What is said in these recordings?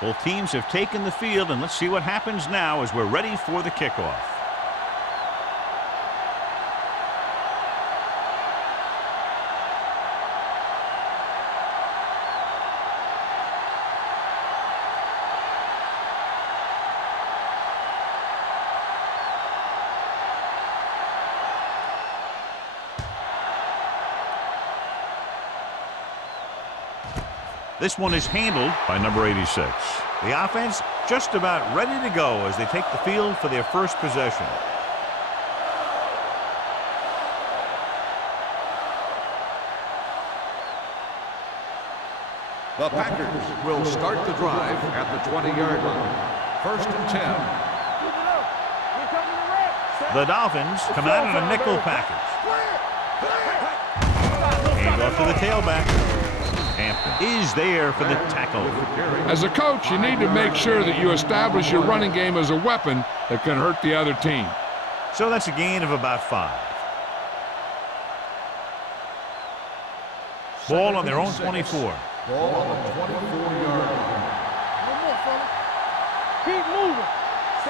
Both teams have taken the field, and let's see what happens now as we're ready for the kickoff. This one is handled by number 86. The offense just about ready to go as they take the field for their first possession. The Packers will start the drive at the 20-yard line. 1st and 10. The Dolphins come out in a nickel package. Hand off to the tailback. Hampton is there for the tackle. As a coach, you need to make sure that you establish your running game as a weapon that can hurt the other team. So that's a gain of about 5. Ball on their own 24. Ball on the 24-yard line. Keep moving.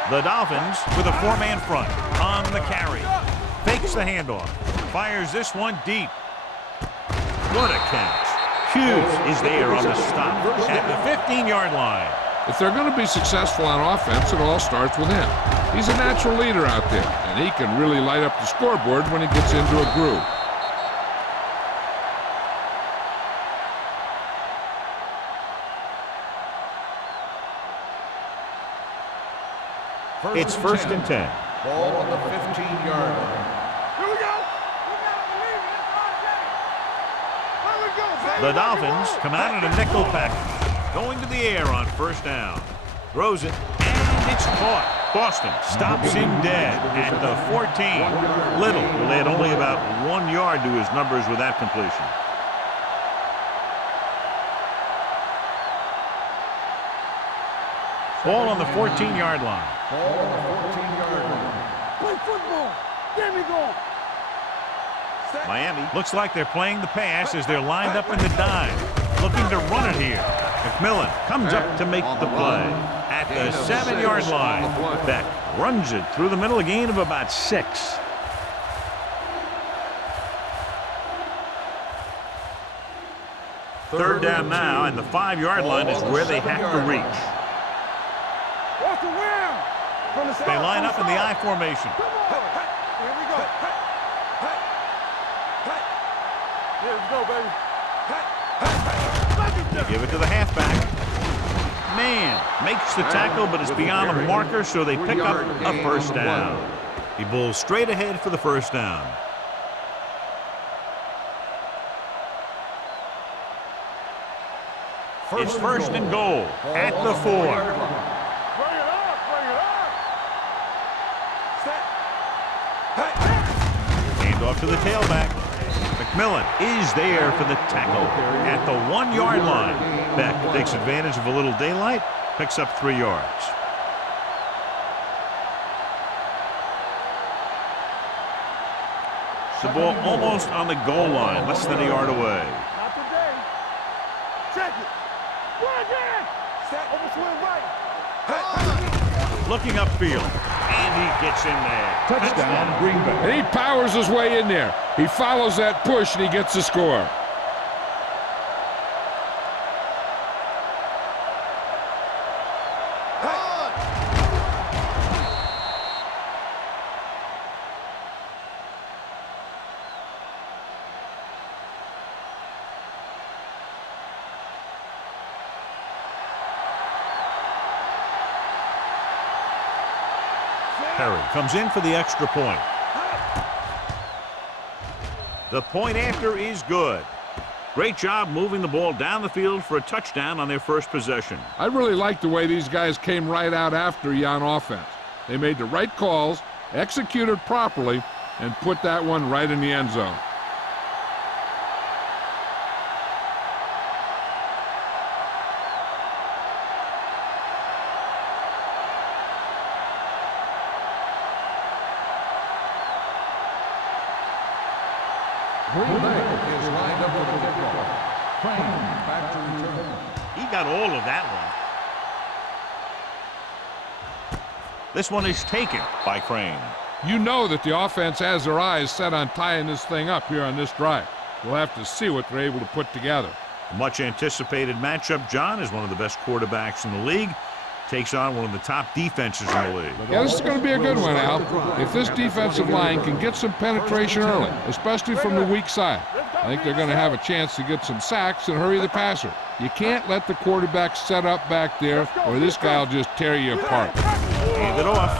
The Dolphins with a 4-man front on the carry. Fakes the handoff. Fires this one deep. What a catch. Hughes is there on the stop at the 15-yard line. If they're going to be successful on offense, it all starts with him. He's a natural leader out there, and he can really light up the scoreboard when he gets into a groove. It's 1st and 10. Ball on the 15-yard line. Here we go. The Dolphins come out in a nickel package. Going to the air on 1st down. Throws it, and it's caught. Boston stops him dead at the 14. Little will add only about 1 yard to his numbers with that completion. Ball on the 14-yard line. Ball on the 14-yard line. Play football. There we go. Miami looks like they're playing the pass as they're lined up in the dime. Looking to run it here. McMillan comes up to make the play. At the 7-yard line, Beck runs it through the middle, a gain of about 6. Third down now, and the 5-yard line is where they have to reach. What's the win? They line up in the I formation. Here we go. Here we go, baby. They give it to the halfback. Man makes the tackle, but it's beyond the marker, so they pick up a 1st down. He bowls straight ahead for the 1st down. It's 1st and goal at the 4. Bring it up, bring it up. Hand off to the tailback. McMillan is there for the tackle at the 1-yard line. Beck takes advantage of a little daylight, picks up 3 yards. The ball almost on the goal line, less than a yard away. Not today. Check it. Go again. Set. Overswing right. Looking upfield, and he gets in there. Touchdown, Green Bay. And he powers his way in there. He follows that push, and he gets the score. Perry comes in for the extra point. The point after is good. Great job moving the ball down the field for a touchdown on their first possession. I really like the way these guys came right out after you on offense. They made the right calls, executed properly, and put that one right in the end zone. Green Bay is lined up for the kickoff. Crane back to return. He got all of that one. This one is taken by Crane. You know that the offense has their eyes set on tying this thing up here on this drive. We'll have to see what they're able to put together. A much anticipated matchup, John, is one of the best quarterbacks in the league. Takes on one of the top defenses in the league. Yeah, this is going to be a good one, Al. If this defensive line can get some penetration early, especially from the weak side, I think they're going to have a chance to get some sacks and hurry the passer. You can't let the quarterback set up back there or this guy will just tear you apart. Hand it off.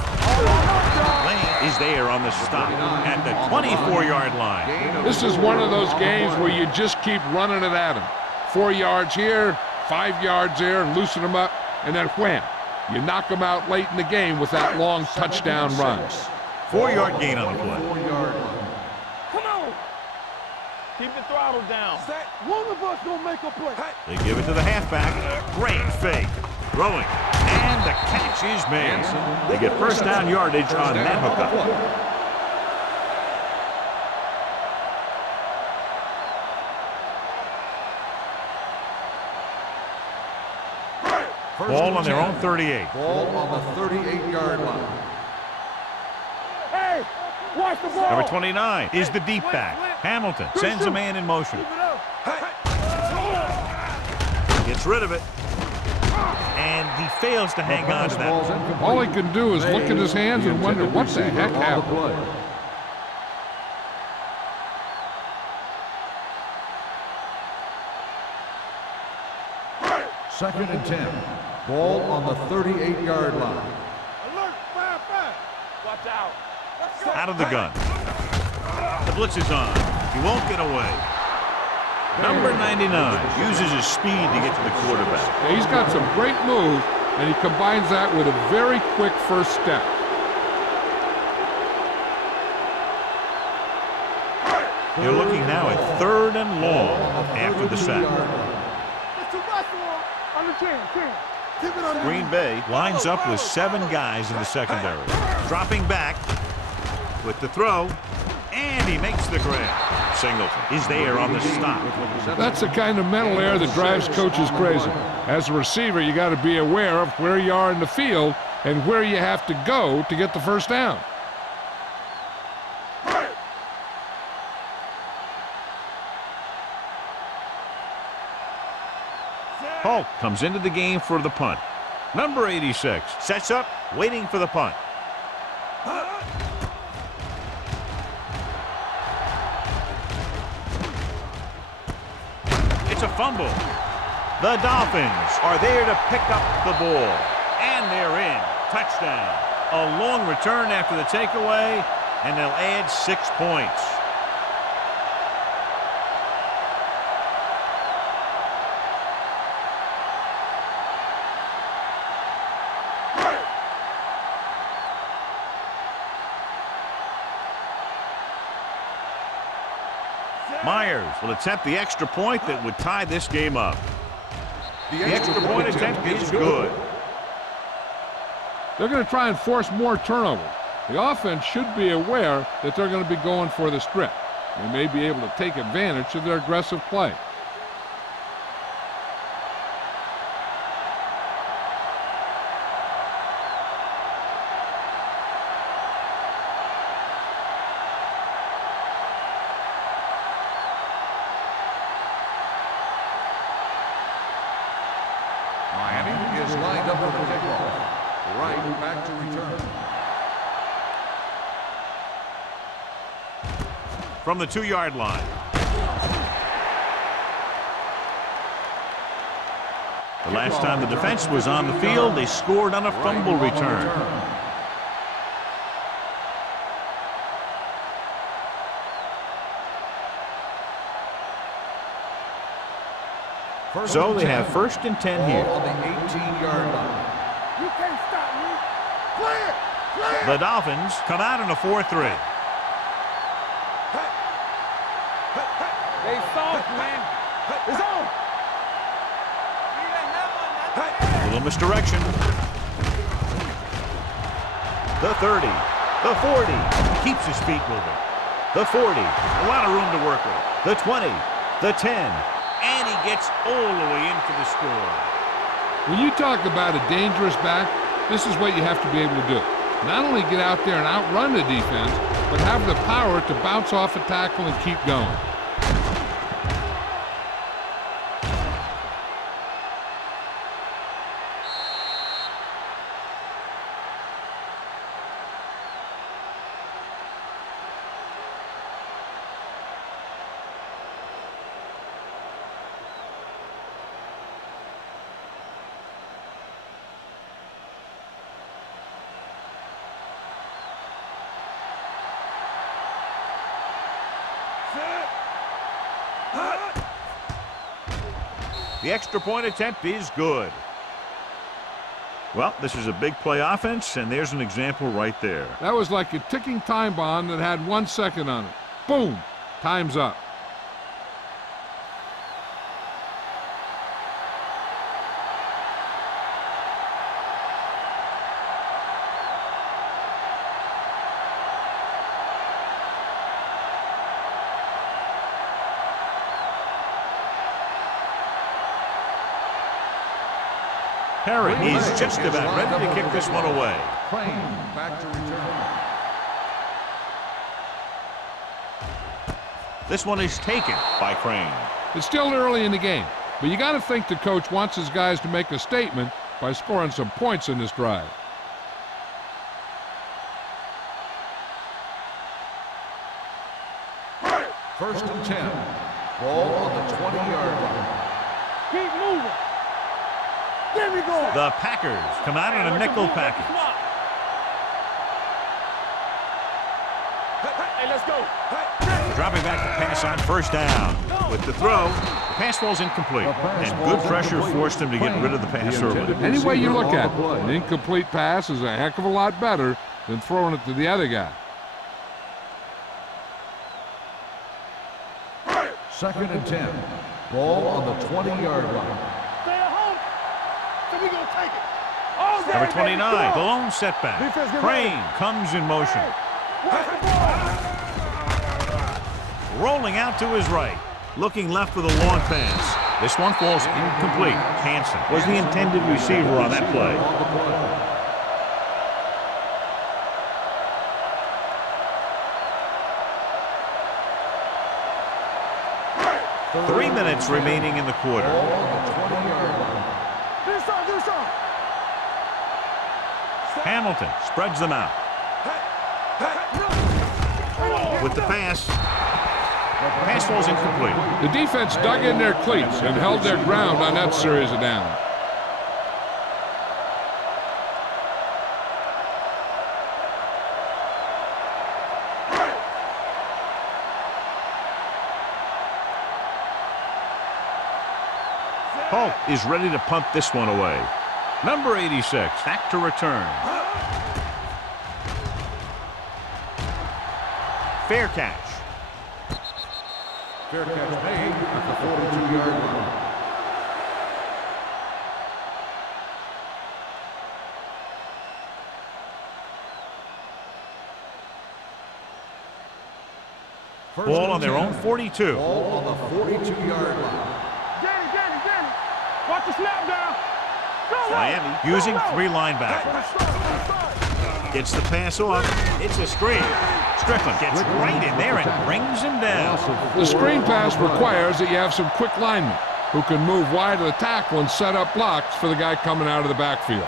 Lane is there on the stop at the 24-yard line. This is one of those games where you just keep running it at him. 4 yards here, 5 yards there, and loosen them up, and then wham. You knock them out late in the game with that long touchdown run. 4-yard gain on the play. Come on. Keep the throttle down. One of us gonna make a play. They give it to the halfback. Great fake. Throwing. And the catch is made. They get first down yardage on that hookup. Ball on their own 38. Ball on the 38-yard line. Hey, watch the ball. Number 29 is the deep back. Hamilton sends a man in motion. Gets rid of it. And he fails to hang on to that. All he can do is look at his hands and wonder what the heck happened. Second and 10. Ball on the 38-yard line. Alert, 5-5. Watch out. Out of the gun. The blitz is on. He won't get away. Number 99 uses his speed to get to the quarterback. Yeah, he's got some great moves, and he combines that with a very quick first step. They're looking now at 3rd and long after the sack. Green Bay lines up with 7 guys in the secondary. Dropping back with the throw, and he makes the grab. Singleton is there on the stop. That's the kind of mental error that drives coaches crazy. As a receiver, you got to be aware of where you are in the field and where you have to go to get the first down. Hulk comes into the game for the punt. Number 86 sets up, waiting for the punt. It's a fumble. The Dolphins are there to pick up the ball. And they're in. Touchdown. A long return after the takeaway, and they'll add 6 points. Myers will attempt the extra point that would tie this game up. The extra point attempt is good. They're going to try and force more turnovers. The offense should be aware that they're going to be going for the strip. They may be able to take advantage of their aggressive play. Miami is lined up for the kickoff. Right back to return. From the 2-yard line. The last time the defense was on the field, they scored on a fumble return. So they have 1st and 10 here. On the 18-yard line. You can't stop me. Play it. Play it. The Dolphins come out in a 4-3. They soft, man. It's on. Little misdirection. The 30. The 40. Keeps his feet moving. The 40. A lot of room to work with. The 20. The 10. And he gets all the way in for the score. When you talk about a dangerous back, this is what you have to be able to do. Not only get out there and outrun the defense, but have the power to bounce off a tackle and keep going. The extra point attempt is good. Well, this is a big play offense, and there's an example right there. That was like a ticking time bomb that had 1 second on it. Boom! Time's up. Perry is just about ready to kick this one away. Crane back to return. This one is taken by Crane. It's still early in the game, but you got to think the coach wants his guys to make a statement by scoring some points in this drive. First and 10. Ball on the 20-yard line. Keep moving. There we go. The Packers come out in a nickel package. Hey, let's go. Dropping back to pass on first down. With the throw, the pass falls incomplete. And good pressure forced him to get rid of the pass early. Any way you look at it, an incomplete pass is a heck of a lot better than throwing it to the other guy. Second and 10. Ball on the 20-yard line. Stay at home. So we gonna take it. Oh, Number 29, the lone setback. Crane comes in motion. Rolling out to his right. Looking left with a long pass. This one falls incomplete. Hansen was the intended receiver on that play. 3 minutes remaining in the quarter. Hamilton spreads them out. With the pass falls incomplete. The defense dug in their cleats and held their ground on that series of downs. Holt is ready to punt this one away. Number 86, back to return. Fair catch. Fair catch made at the 42-yard line. Ball on their own 42. Ball on the 42-yard line. Danny. Watch the snap down. Miami using 3 linebackers. Gets the pass off. It's a screen. Strickland gets right in there and brings him down. The screen pass requires that you have some quick linemen who can move wide of the tackle and set up blocks for the guy coming out of the backfield.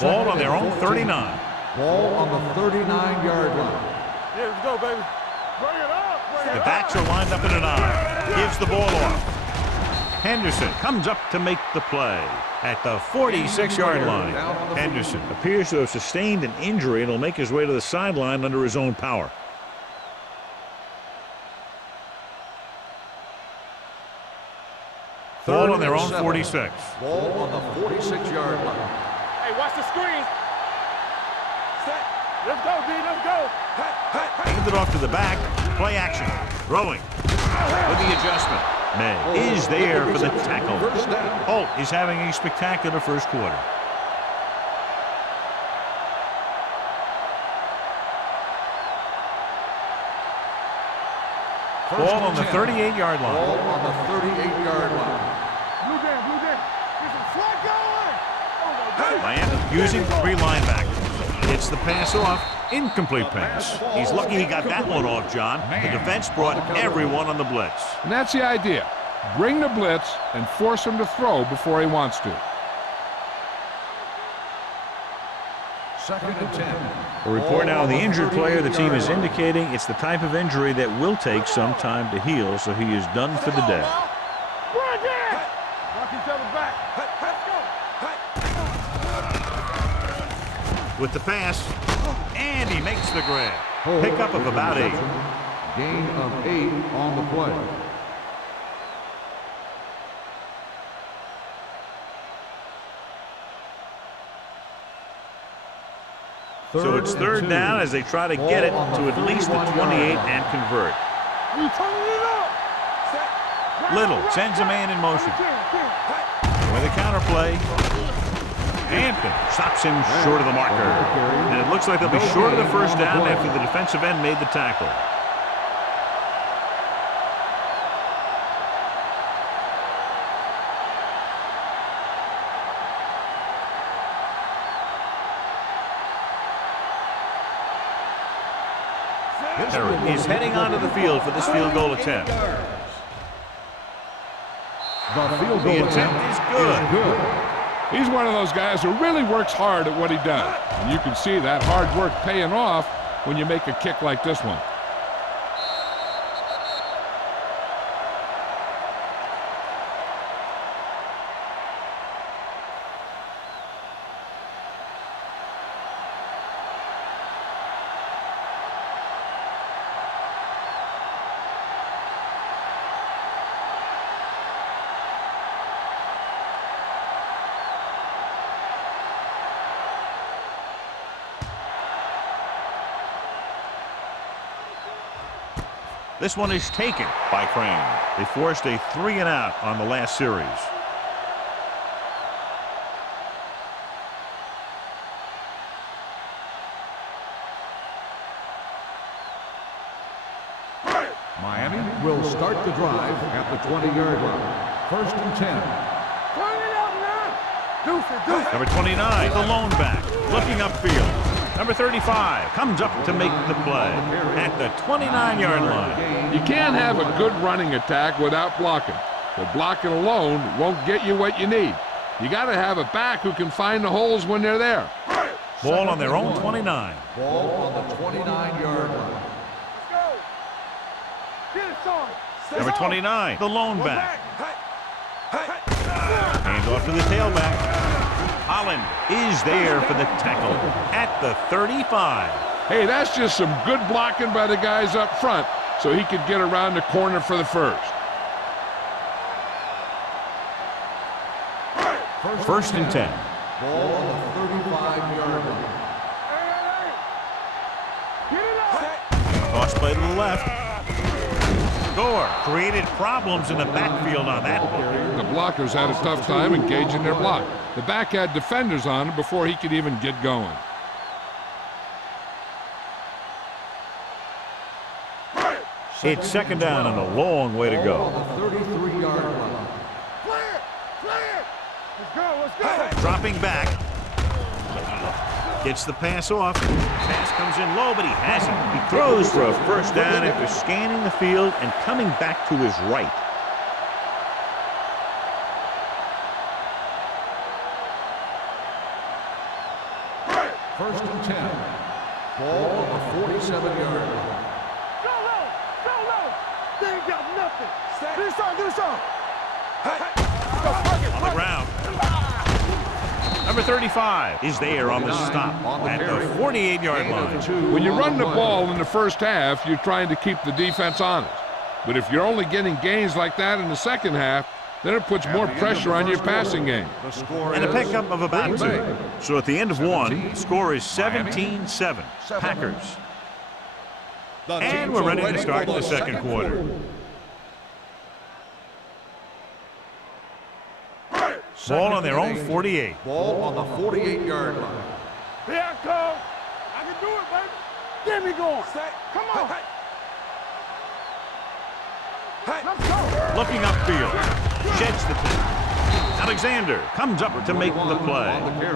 Ball on their own 39. Ball on the 39-yard line. Yeah, let's go, baby. Bring it up. The backs are lined up in an I. Gives the ball off. Henderson comes up to make the play at the 46-yard line. Henderson appears to have sustained an injury and will make his way to the sideline under his own power. Ball on their own 46. Ball on the 46-yard line. Hey, watch the screen. Let's go, D. Let's go. Handed off to the back. Play action. Throwing. With the adjustment. May is there for the tackle. Holt is having a spectacular first quarter. Ball on the 38-yard line. Ball on the 38-yard line. Blue Dan. There's a flag going. Miami using 3 linebackers. It's the pass off. Incomplete pass. He's lucky he got that one off, John. The defense brought everyone on the blitz. And that's the idea. Bring the blitz and force him to throw before he wants to. 2nd and 10. A report now on the injured player. The team is indicating it's the type of injury that will take some time to heal, so he is done for the day. Watch each other back. Let's go. With the pass, and he makes the grab. Pickup of about 8. Gain of 8 on the play. So it's 3rd down as they try to get it to at least the 28 and convert. You turning it up. Little sends a man in motion. With a counterplay. Hampton stops him short of the marker. And it looks like they'll be short of the 1st down after the defensive end made the tackle. Terry is heading onto the field for this field goal attempt. The field The goal attempt is good. He's one of those guys who really works hard at what he does. And you can see that hard work paying off when you make a kick like this one. This one is taken by Crane. They forced a 3-and-out on the last series. Miami will start the drive at the 20-yard line. 1st and 10. Turn it up now. Deuce it. Number 29, the lone back, looking upfield. Number 35 comes up to make the play at the 29-yard line. You can't have a good running attack without blocking. But blocking alone won't get you what you need. You got to have a back who can find the holes when they're there. Ball on their own 29. Ball on the 29-yard line. Let's go. Get it, son. Number 29, the lone back. Hands off to the tailback. Holland is there for the tackle at the 35. Hey, that's just some good blocking by the guys up front so he could get around the corner for the 1st. 1st and 10. Ball on the 35-yard line. Get it up. Toss play to the left. Gore created problems in the backfield on that play. The blockers had a tough time engaging their block. The back had defenders on him before he could even get going. It's 2nd down and a long way to go. On the 33-yard line. Clear. Let's go. Dropping back. Gets the pass off. Pass comes in low, but he hasn't. He throws for a 1st down after scanning the field and coming back to his right. First and 10. Ball on the 47-yard line. Go low. They ain't got nothing. Do some. On the ground. Number 35 is there on the stop at the 48-yard line. When you run the ball in the 1st half, you're trying to keep the defense honest. But if you're only getting gains like that in the 2nd half, then it puts more pressure on your passing game. And a pickup of about 2. So at the end of 1, the score is 17-7. Packers. And we're ready to start the 2nd quarter. Ball on their own 48. Ball on the 48-yard line. Here I come. I can do it, baby. Get me going. Come on. Let's go. Looking upfield. Sheds the tackle. Alexander comes up to make the play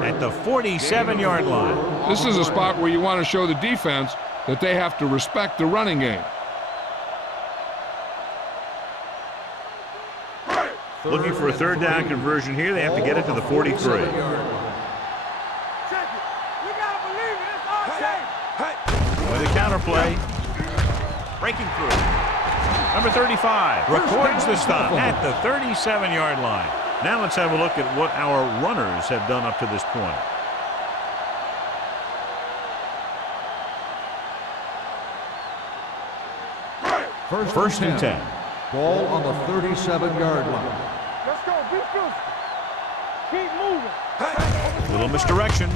at the 47-yard line. This is a spot where you want to show the defense that they have to respect the running game. Looking for a third down conversion here. They have to get it to the 43. Check it. We gotta believe it. It's our game. With a counter play. Breaking through. Number 35 records the stop at the 37-yard line. Now let's have a look at what our runners have done up to this point. First and 10. Ball on the 37-yard line. Let's go. Be physical. Keep moving. Little misdirection.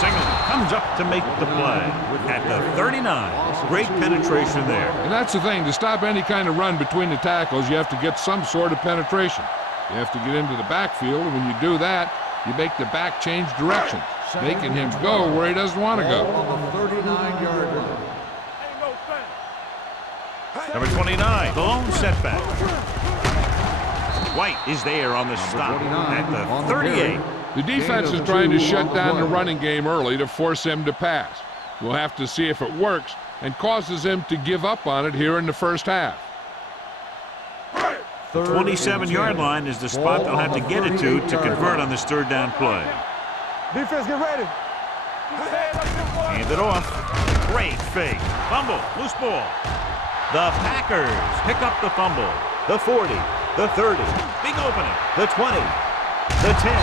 Singleton comes up to make the play at the 39. Great penetration there. And that's the thing. To stop any kind of run between the tackles, you have to get some sort of penetration. You have to get into the backfield, and when you do that, you make the back change directions, making him go where he doesn't want to go. On the 39-yard line. Ain't no thing. Number 29, the lone setback. White is there on the stop at the 38. The defense is trying to shut down the running game early to force him to pass. We'll have to see if it works and causes him to give up on it here in the first half. The 27-yard line is the spot they'll have to get it to convert on this third down play. Defense, get ready. Hand it off. Great fake. Fumble. Loose ball. The Packers pick up the fumble. The 40. The 30. Big opening. The 20. The 10.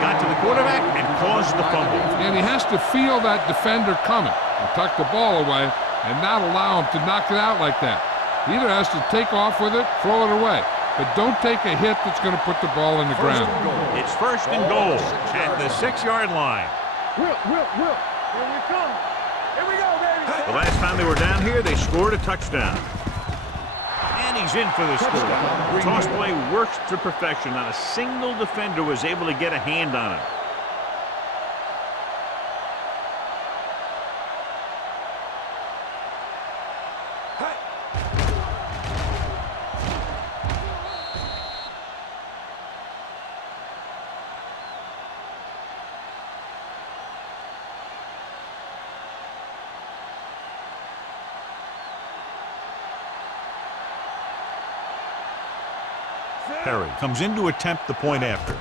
Got to the quarterback and caused the fumble. And he has to feel that defender coming and tuck the ball away and not allow him to knock it out like that. He either has to take off with it, throw it away, but don't take a hit that's going to put the ball in the ground. It's first and goal at the 6-yard line. Whip. Here we come. Here we go, baby. The last time they were down here, they scored a touchdown. And he's in for the score. Toss play works to perfection. Not a single defender was able to get a hand on it. Perry comes in to attempt the point after.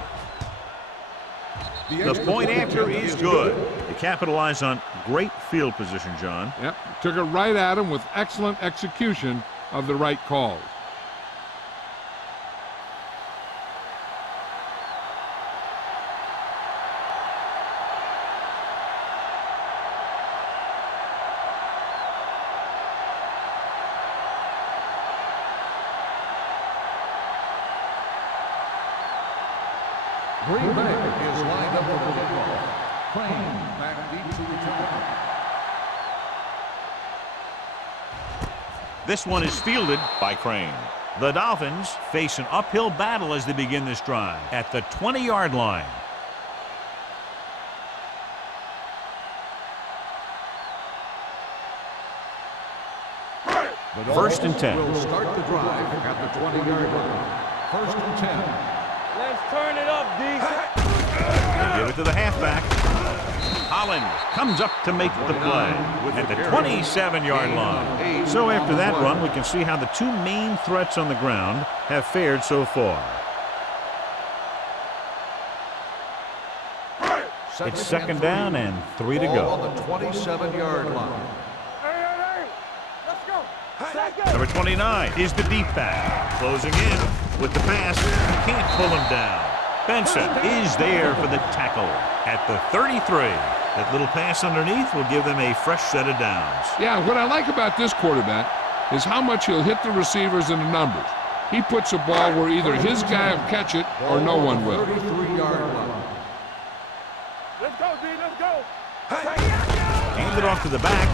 The point after is good. They capitalize on great field position, John. Yep, took it right at him with excellent execution of the right calls. Green Bay is lined up for the kickoff. Crane back deep to return. This one is fielded by Crane. The Dolphins face an uphill battle as they begin this drive at the 20-yard line. First and 10. Will start the drive at the 20-yard line. First and 10. Let's turn it up, D. They give it to the halfback. Holland comes up to make the play at the 27-yard line. So after that run, we can see how the two main threats on the ground have fared so far. It's second down and 3 to go. On the 27-yard line. Hey. Let's go. Number 29 is the deep back. Closing in with the pass. You can't pull him down. Benson is there for the tackle at the 33. That little pass underneath will give them a fresh set of downs. Yeah, what I like about this quarterback is how much he'll hit the receivers in the numbers. He puts a ball where either his guy will catch it or no one will. 33-yard line. Let's go, D. Let's go. Hand it off to the back.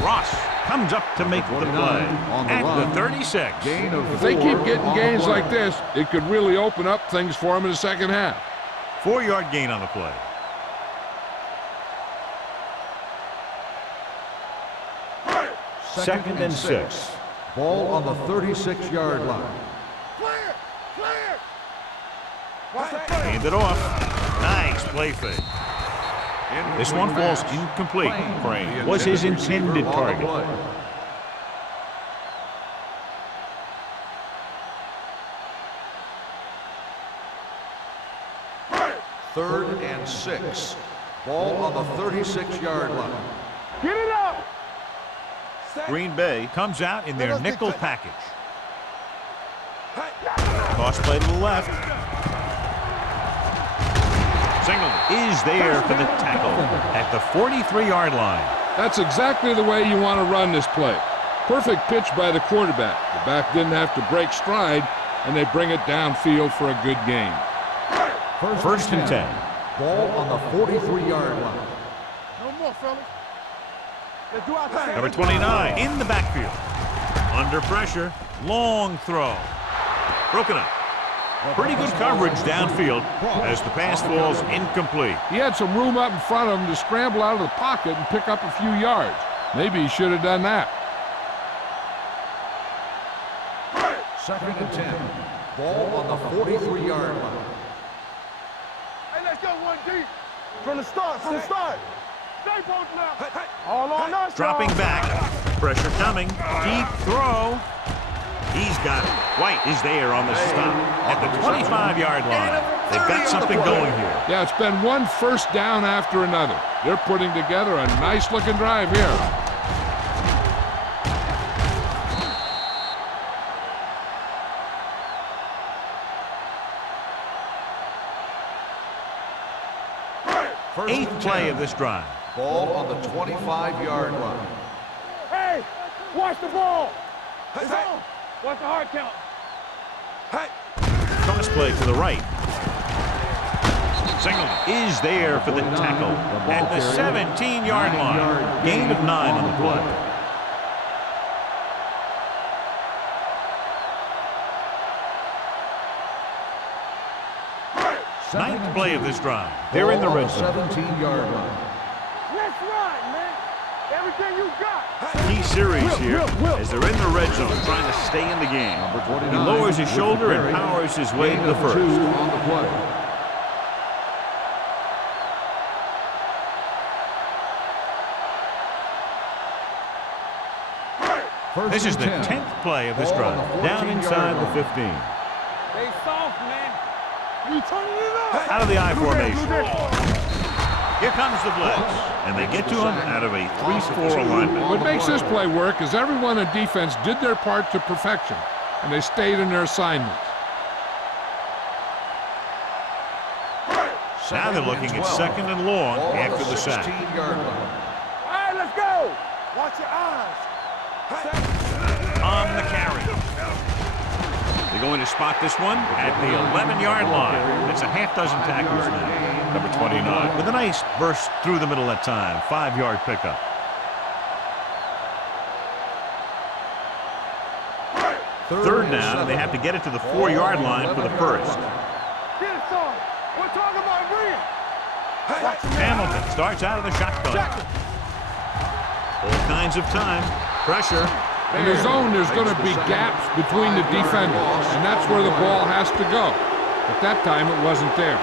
Ross comes up to make the play at the 36. If they keep getting gains like this, it could really open up things for them in the second half. 4-yard gain on the play. Second and 6. Ball on the 36-yard line. Clear. Hand it off. Nice play fake. This one falls incomplete. Crane was his intended target. Third and 6. Ball on the 36-yard line. Get it up. Green Bay comes out in their nickel package. Toss play to the left. Singleton is there for the tackle at the 43-yard line. That's exactly the way you want to run this play. Perfect pitch by the quarterback. The back didn't have to break stride, and they bring it downfield for a good gain. First and 10. Ball on the 43-yard line. No more, fellas. Let's do our thing. Number 29 in the backfield. Under pressure. Long throw. Broken up. Pretty good coverage downfield as the pass falls incomplete. He had some room up in front of him to scramble out of the pocket and pick up a few yards. Maybe he should have done that. Second and 10. Ball on the 43-yard line. Hey, let's go one deep. From the start, Stay both now. All on us. Dropping back. Pressure coming. Deep throw. He's got it. White is there on the stop at the 25-yard line. They've got something going here. Yeah, it's been one first down after another. They're putting together a nice-looking drive here. Eighth play of this drive. Ball on the 25-yard line. Hey, watch the ball. It's on. Watch the hard count. Toss play to the right. Singleton is there for the tackle at the 17-yard line. Gain of 9 on the play. Ninth play of this drive. They're in the red zone. 17-yard line. Let's ride, man. Everything you got. Key series here as they're in the red zone trying to stay in the game. He lowers his shoulder and powers his way to the first. On the play. This is the 10th play of this drive. Down inside the 15. Stay soft, man. You turning it up. Out of the I formation. Here comes the blitz. And they get to him out of a 3-4 alignment. What makes this play work is everyone in defense did their part to perfection, and they stayed in their assignments. Now they're looking at second and long after the sack. 16-yard line. All right, let's go. Watch your eyes. On the carry. They're going to spot this one at the 11-yard line. It's a half dozen tackles now. Number 29 with a nice burst through the middle that time. 5-yard pickup. Third down, and they have to get it to the 4-yard line for the first. Get it, son. We're talking about Green. Hamilton starts out of the shotgun. All kinds of time. Pressure. In the zone, there's going to be gaps between the defenders, and that's where the ball has to go. At that time, it wasn't there.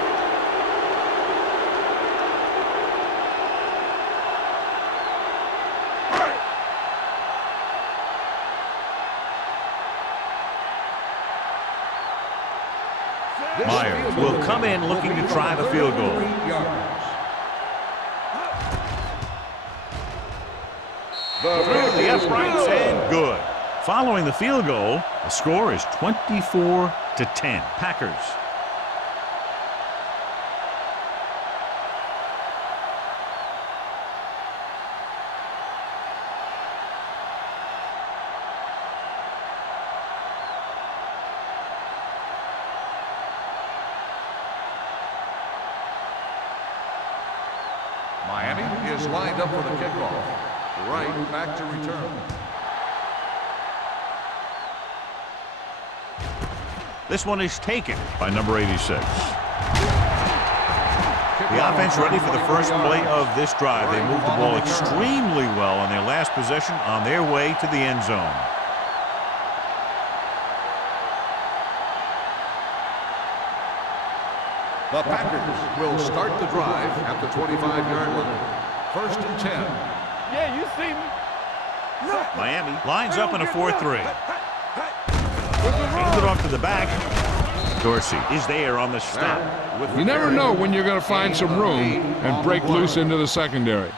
Myers will come in looking to try the field goal. Through the uprights and good. Following the field goal, the score is 24-10. Packers. Miami is lined up for the kickoff. Right back to return. This one is taken by number 86. The offense ready for the first play of this drive. They moved the ball extremely well on their last possession on their way to the end zone. The Packers will start the drive at the 25-yard line. 1st and 10. Yeah, you see me. No. Miami lines up in a 4-3. Hands it off to the back. Dorsey is there on the stop. You never know when you're going to find some room and break loose into the secondary.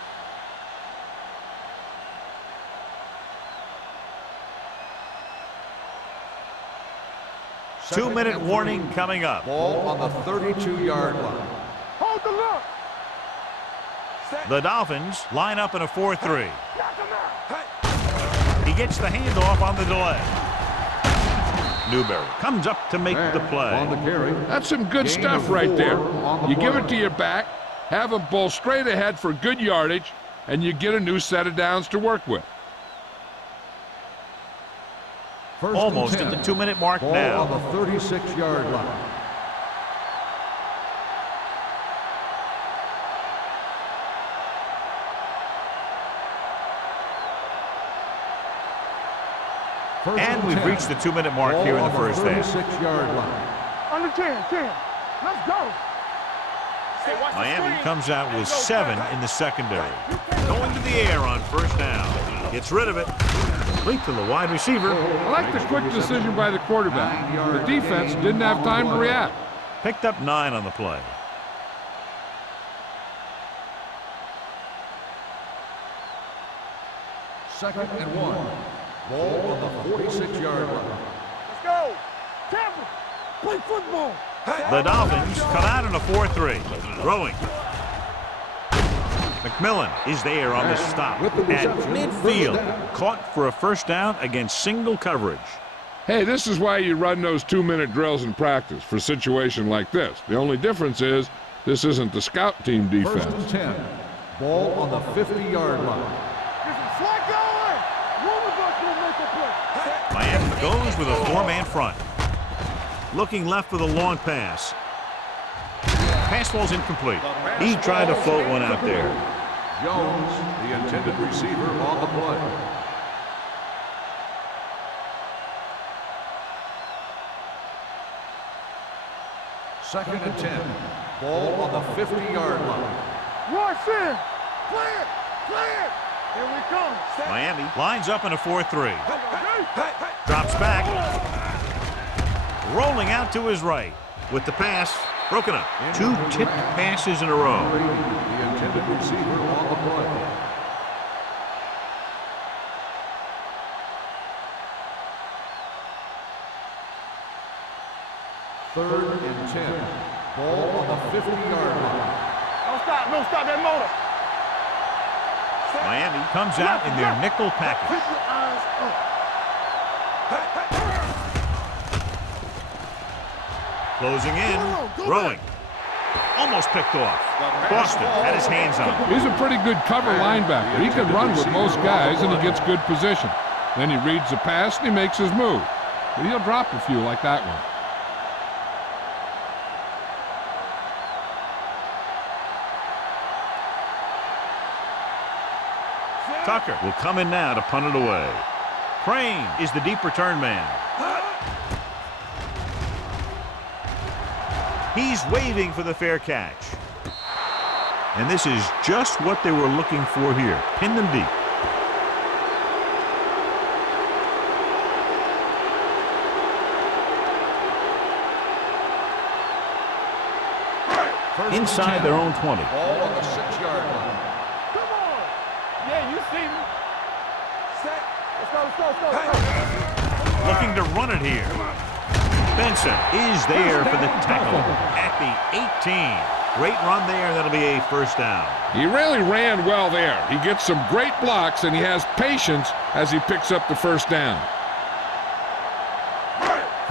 Two-minute warning coming up. Ball on the 32-yard line. Hold the look. The Dolphins line up in a 4-3. He gets the handoff on the delay. Newberry comes up to make the play. On the carry. That's some good stuff right there. You give it to your back, have him pull straight ahead for good yardage, and you get a new set of downs to work with. Almost at the 2-minute mark Ball now. on the 36-yard line. And we've reached the 2-minute mark here in the first half. 36-yard line. Under 10. Let's go. Miami comes out with 7 in the secondary. Going to the air on first down. Gets rid of it. Complete to the wide receiver. I like the quick decision by the quarterback. The defense didn't have time to react. Picked up 9 on the play. Second and 1. Ball on the 46-yard line. Let's go. Tampa, play football. The Dolphins come out in a 4-3. Throwing. McMillan is there on the stop at midfield. Caught for a first down against single coverage. Hey, this is why you run those 2-minute drills in practice for a situation like this. The only difference is this isn't the scout team defense. 1st and 10. Ball on the 50-yard line. Miami goes with a 4-man front. Looking left for the long pass. Pass ball's incomplete. He tried to float one out there. Jones, the intended receiver, on the play. Second and 10. Ball on the 50-yard line. Rush in. Play it. Here we come. Miami lines up in a 4-3. Drops back. Rolling out to his right. With the pass broken up. 2 tipped passes in a row. The intended receiver on the play. Third and 10. Ball on the 50-yard line. Don't stop that motor. Miami comes out in their nickel package. Keep your eyes up. Closing in, throwing. Almost picked off. Boston had his hands on him. He's a pretty good cover linebacker. He can run with most guys, and he gets good position. Then he reads the pass, and he makes his move. But he'll drop a few like that one. Tucker will come in now to punt it away. Crane is the deep return man. He's waving for the fair catch. And this is just what they were looking for here. Pin them deep. Inside their own 20. Ball on the 6-yard line. Come on. Yeah, you see me. Set. Let's go. Looking to run it here. Benson is there for the tackle at the 18. Great run there. That'll be a first down. He really ran well there. He gets some great blocks, and he has patience as he picks up the first down.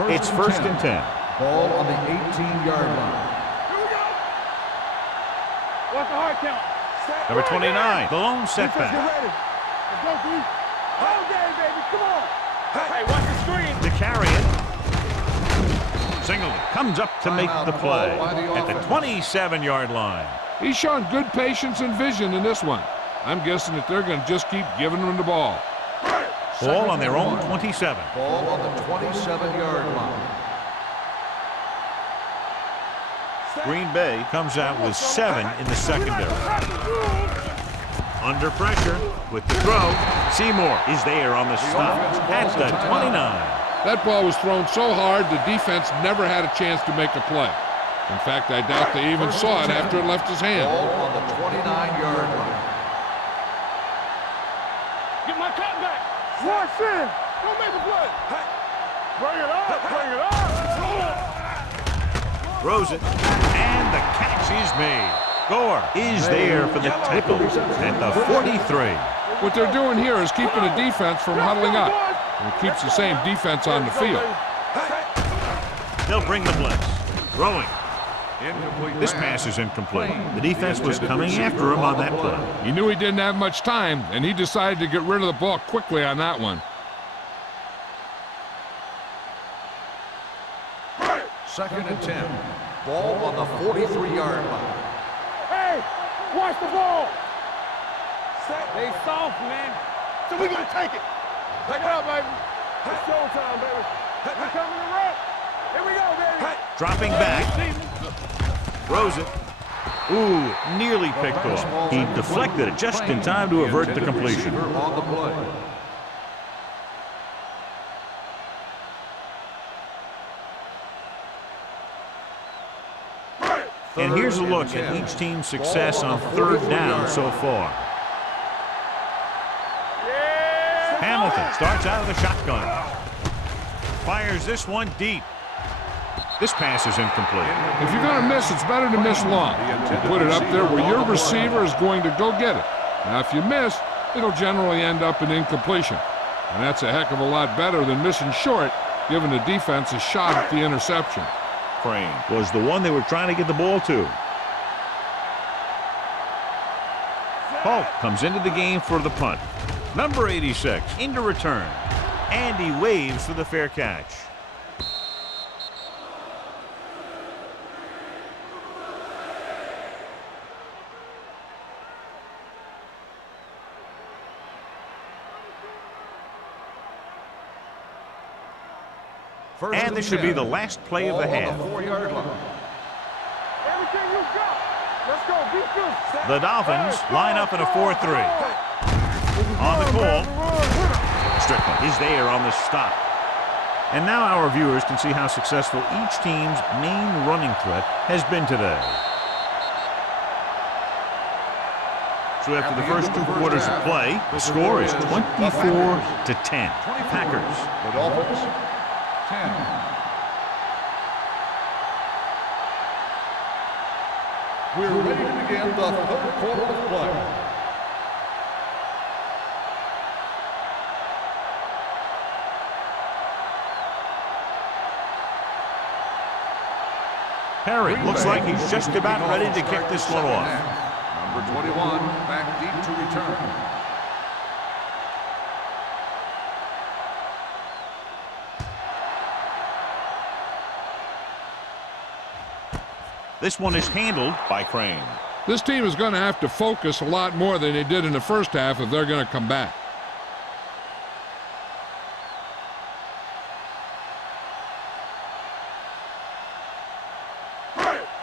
It's first and 10. Ball on the 18-yard line. Here we go. What's the hard count? Number 29, the lone setback. Get ready. Let's go, D. All day, baby. Come on. Hey, watch the screen. To carry it. Singleton comes up to make the play at the 27-yard line. He's shown good patience and vision in this one. I'm guessing that they're going to just keep giving him the ball. Ball on their own 27. Ball on the 27-yard line. Green Bay comes out with 7 in the secondary. Under pressure with the throw. Seymour is there on the stop at the 29. That ball was thrown so hard the defense never had a chance to make a play. In fact, I doubt they even saw it after it left his hand. Ball on the 29-yard line. Get my cut back. Watch in. Don't make a play. Bring it up. Bring it up. Throws it, and the catch is made. Gore is there for the tackle at the 43. What they're doing here is keeping the defense from huddling up. And it keeps the same defense on the field. They'll bring the blitz. Throwing. Incomplete. This pass is incomplete. The defense was coming after him on that play. He knew he didn't have much time, and he decided to get rid of the ball quickly on that one. Second and 10. Ball on the 43-yard line. Hey, watch the ball. They soft, man. So we're going to take it. Take it out, baby. It's showtime, baby. We're coming to run. Here we go, baby. Dropping back. Throws it. Ooh, nearly picked off. He deflected it just in time to avert the completion. On the play. And here's a look at each team's success on third down so far. Hamilton starts out of the shotgun. Fires this one deep. This pass is incomplete. If you're going to miss, it's better to miss long. You put it up there where your receiver is going to go get it. Now, if you miss, it'll generally end up in incompletion. And that's a heck of a lot better than missing short, giving the defense a shot at the interception. Crane was the one they were trying to get the ball to. Polk comes into the game for the punt. Number 86 into return. And he waves for the fair catch. And this should be the last play of the half. Everything you got. Let's go. Be good. The Dolphins line up in a 4-3. On the call, Strickland is there on the stop. And now our viewers can see how successful each team's main running threat has been today. So after the first 2 quarters of play, the score is 24-10. Packers. The Dolphins, 10. We're ready to begin the third quarter of play. Perry looks like he's just about ready to kick this one off. Number 21, back deep to return. This one is handled by Crane. This team is going to have to focus a lot more than they did in the first half if they're going to come back.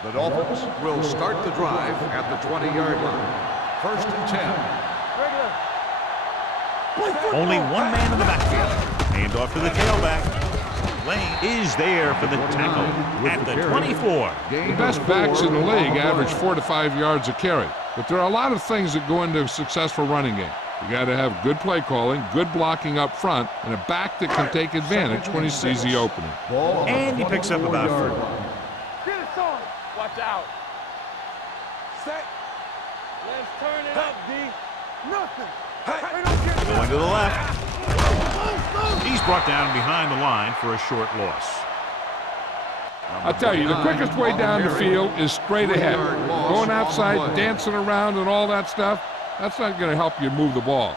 The Dolphins will start the drive at the 20-yard line. First and 10. Only one man in the backfield. Hand off to the tailback. Lane is there for the tackle at the 24. The best backs in the league average 4 to 5 yards a carry. But there are a lot of things that go into a successful running game. You got to have good play calling, good blocking up front, and a back that can take advantage when he sees the opening. And he picks up about 4. Get it, son. Watch out. Set. Let's turn it up, D. Nothing. Hey, don't get Going to the left. He's brought down behind the line for a short loss. I'll tell you, the quickest way down the field is straight ahead. Going outside, dancing around and all that stuff, that's not going to help you move the ball.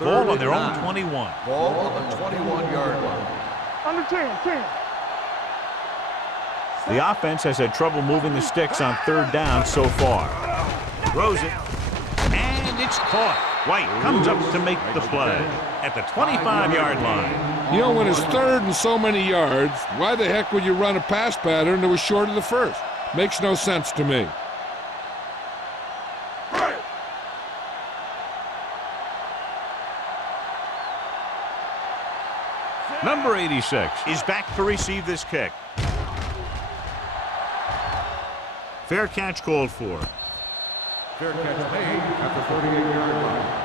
Ball on their own 21. Ball on the 21-yard line. Under 10. The offense has had trouble moving the sticks on third down so far. Throws it, and it's caught. White comes up to make the play at the 25-yard line. You know, when it's third and so many yards, why the heck would you run a pass pattern that was short of the first? Makes no sense to me. Number 86 is back to receive this kick. Fair catch called for. Fair catch made at the 48-yard line.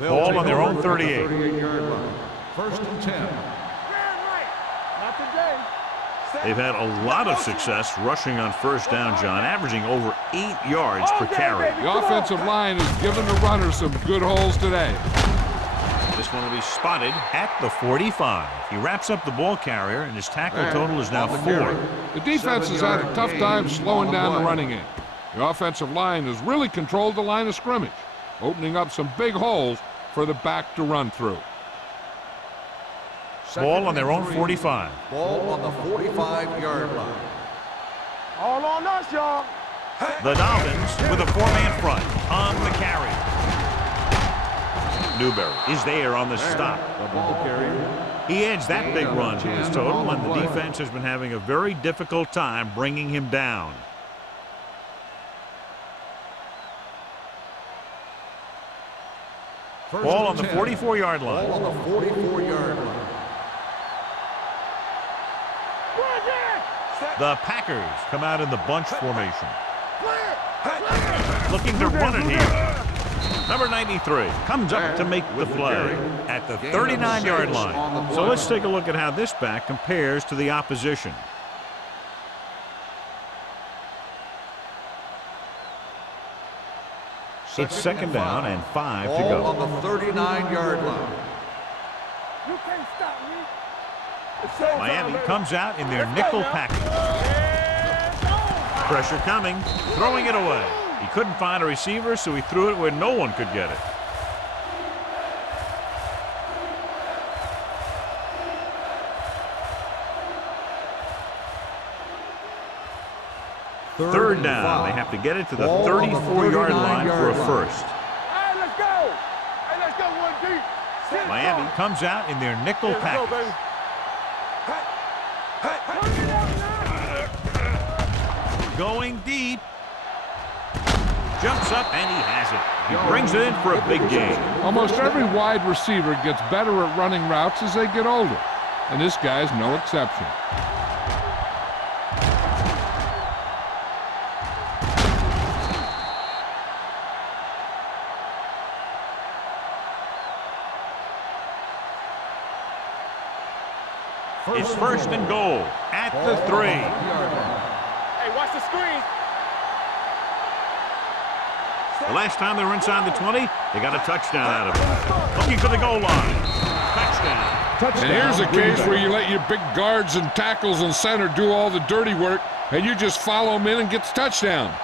Ball on their own 38. 38-yard line. First and 10. Not today. They've had a lot of success rushing on first down, John, averaging over 8 yards per carry. The offensive line has given the runners some good holes today. This one will be spotted at the 45. He wraps up the ball carrier, and his tackle total is now 4. The defense has had a tough time slowing down the running game. The offensive line has really controlled the line of scrimmage, opening up some big holes for the back to run through. Ball on their own 45. Ball on the 45-yard line. All on us, y'all. The Dolphins with a 4-man front on the carry. Newberry is there on the stop. The ball carrier. He adds that big run to his total, and the defense has been having a very difficult time bringing him down. Ball on the 44-yard line. Ball on the 44-yard line. The Packers come out in the bunch formation. Looking to run it here. Number 93 comes up to make the play at the 39-yard line. So let's take a look at how this back compares to the opposition. It's second down and 5 to go. Ball on the 39-yard line. You can't stop me. Miami comes out in their nickel package. Pressure coming, throwing it away. He couldn't find a receiver, so he threw it where no one could get it. Third down. They have to get it to the 34-yard line for a first. Hey, let's go. Hey, let's go, 1 deep. Miami comes out in their nickel package. Going deep. Jumps up and he has it. He brings it in for a big gain. Almost every wide receiver gets better at running routes as they get older, and this guy's no exception. It's first and goal at the 3. Hey, watch the screen. The last time they were inside the 20, they got a touchdown out of it. Looking for the goal line. Touchdown. And here's a case where you let your big guards and tackles and center do all the dirty work, and you just follow them in and get the touchdown.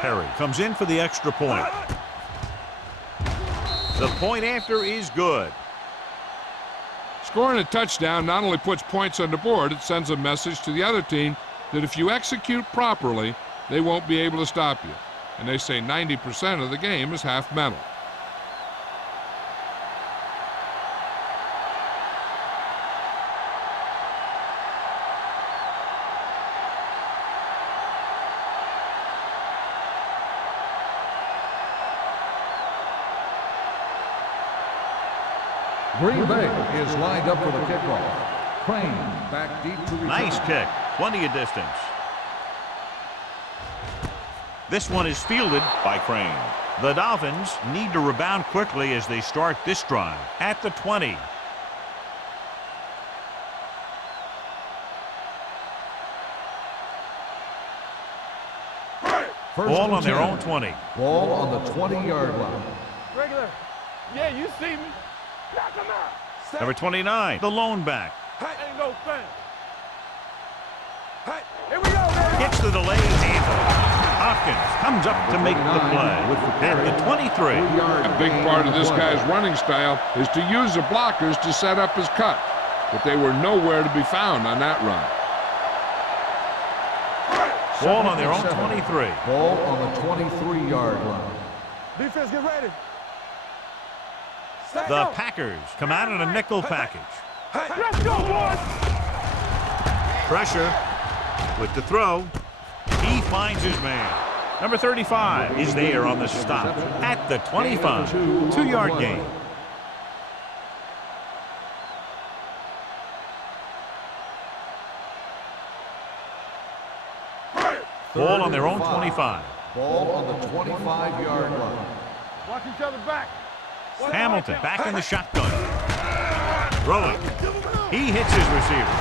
Perry comes in for the extra point. The point after is good. Scoring a touchdown not only puts points on the board, it sends a message to the other team that if you execute properly, they won't be able to stop you. And they say 90% of the game is half mental. Green Bay is lined up for the kickoff. Crane back deep to return. Nice kick. Plenty of distance. This one is fielded by Crane. The Dolphins need to rebound quickly as they start this drive at the 20. Ball on their own 20. Ball on the 20-yard line. Regular. Yeah, you see me. Knock him out. Number 29, the lone back. Ain't no thing. Here we go, baby. Gets the delayed handle. Hopkins comes up to make the play at the 23. A big part of this guy's running style is to use the blockers to set up his cut, but they were nowhere to be found on that run. Ball on their own 23. Ball on the 23-yard line. Defense, get ready. The Packers come out in a nickel package. Let's go, boys. Pressure with the throw. He finds his man. Number 35 is there on the stop at the 25. 2-yard gain. Ball on their own 25. Ball on the 25-yard line. Watch each other back. Hamilton back in the shotgun. Throwing. He hits his receiver.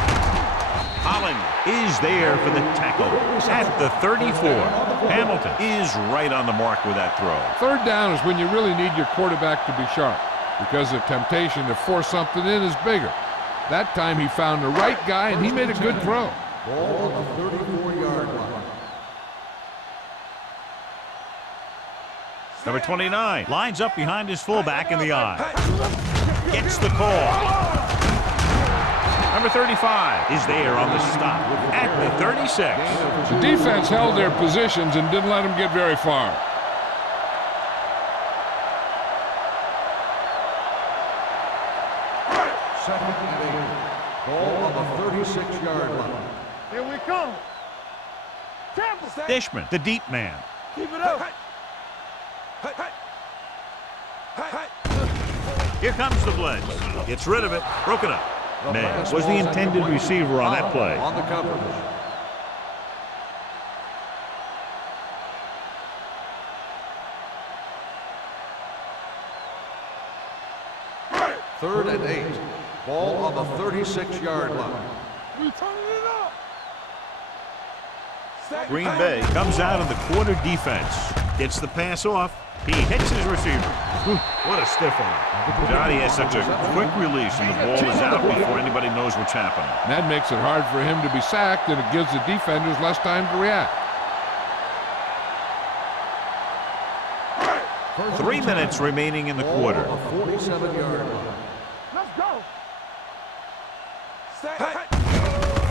Holland is there for the tackle at the 34. Hamilton is right on the mark with that throw. Third down is when you really need your quarterback to be sharp, because the temptation to force something in is bigger. That time he found the right guy and he made a good throw. Ball on the 34-yard line. Number 29 lines up behind his fullback in the eye. Gets the call. Number 35 is there on the stop at the 36. The defense held their positions and didn't let them get very far. Second and 8. Ball on the 36-yard line. Here we come. Tampa. Dishman, the deep man. Keep it up. Here comes the blitz. Gets rid of it. Broken up. Man was the intended receiver on that play. On the coverage. Third and 8. Ball on the 36-yard line. We turning it up. Green Bay comes out of the quarter defense. Gets the pass off. He hits his receiver. What a stiff arm. Johnny has such a quick release and the ball is out before anybody knows what's happening. That makes it hard for him to be sacked, and it gives the defenders less time to react. 3 minutes remaining in the quarter. 47-yard line. Let's go.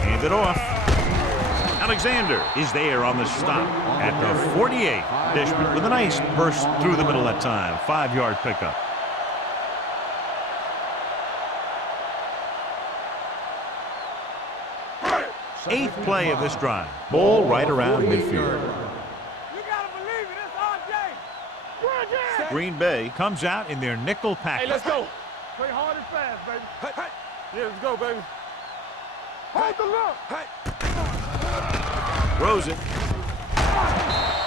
Hand it off. Alexander is there on the stop at the 48. Dishman with a nice burst through the middle that time. 5-yard pickup. Eighth play of this drive. Ball right around midfield. You gotta believe it. It's RJ. Green Bay comes out in their nickel Hey, package. let's go. Play hard and fast, baby. Yeah, let's go, baby. Hold the look. Throws it.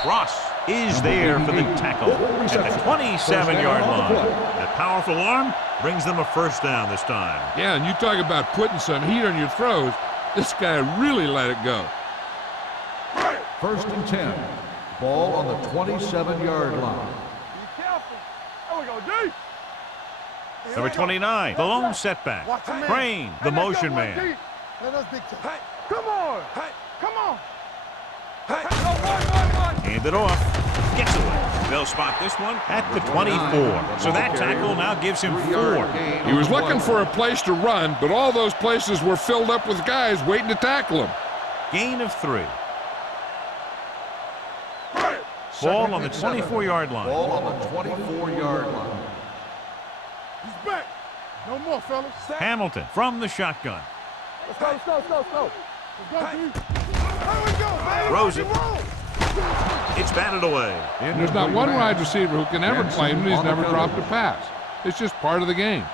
Ross is there for the tackle at the 27-yard line. That powerful arm brings them a first down this time. Yeah, and you talk about putting some heat on your throws. This guy really let it go. First and 10. Ball on the 27-yard line. Be careful. There we go, D. Number 29, the lone setback. Watch the man. Crane, the Hey, let's motion go, one man. deep. Let us big time. Come on. Come on. Go, one. Hand it off. Gets away. They'll spot this one at the 24. So that tackle now gives him 4. He was looking for a place to run, but all those places were filled up with guys waiting to tackle him. Gain of 3. Ball on the 24-yard line. Ball on the 24-yard line. He's back. No more, fellas. Hamilton from the shotgun. Let's go. Let's go, D. There we go, baby. Throws it. It's batted away. There's not one wide receiver who can ever claim that he's never dropped a pass. It's just part of the game.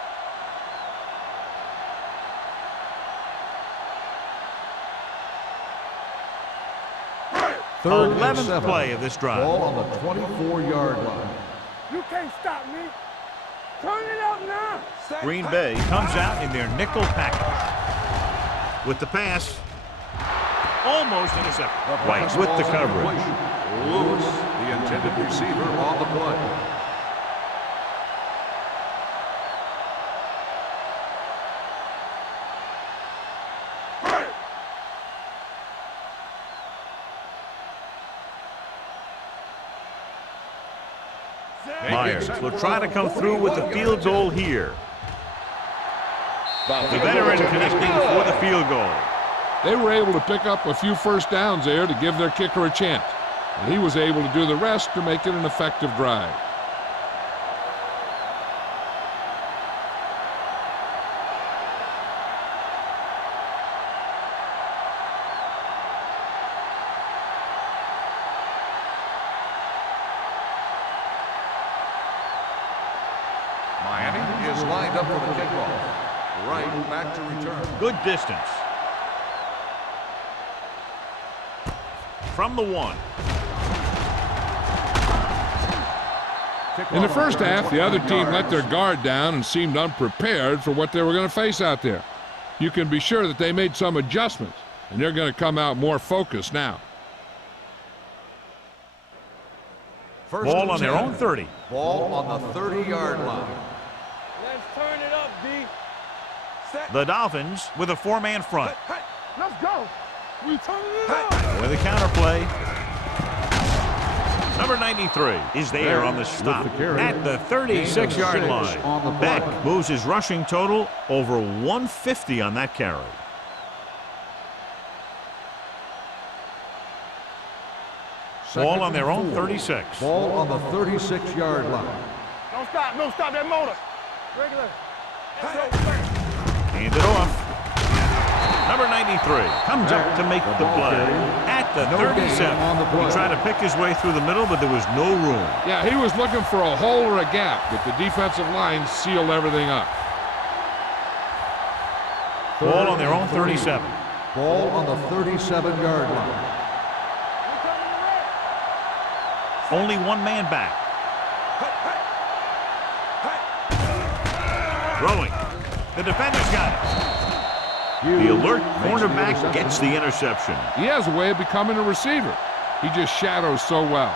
Third and 11th 7. play of this drive. Ball on the 24-yard line. You can't stop me. Turn it up now. Green Bay comes out in their nickel package. With the pass. Almost intercepted. White with the coverage. Lewis, the intended receiver, on the play. Myers will try to come through with the field goal here. The veteran connecting for the field goal. They were able to pick up a few first downs there to give their kicker a chance. And he was able to do the rest to make it an effective drive. Miami is lined up for the kickoff. Right back to return. Good distance. From the 1. In the first half, the other team let their guard down and seemed unprepared for what they were going to face out there. You can be sure that they made some adjustments, and they're going to come out more focused now. Ball on their own 30. Ball on the 30-yard line. Let's turn it up, D. Set. The Dolphins with a 4-man front. Hey, let's go. We turning it up. With a counter play. Number 93 is there on the stop at the 36-yard line. Beck moves his rushing total over 150 on that carry. Ball on their own 36. Ball on the 36-yard line. Don't stop. No, stop that motor. Regular. Hand it off. Number 93 comes up to make the play at the 37. He tried to pick his way through the middle, but there was no room. Yeah, he was looking for a hole or a gap, but the defensive line sealed everything up. Ball on their own 37. Ball on the 37-yard line. Only one man back. Throwing. The defender's got it. The alert cornerback gets the interception. He has a way of becoming a receiver. He just shadows so well.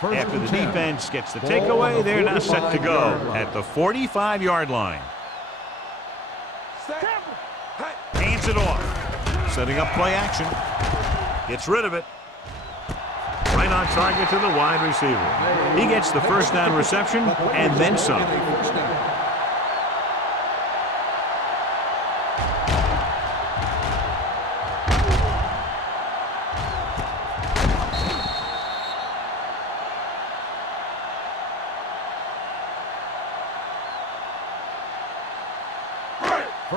After the defense gets the takeaway, they're now set to go at the 45-yard line. Hands it off. Setting up play action. Gets rid of it. Right on target to the wide receiver. He gets the first down reception and then some.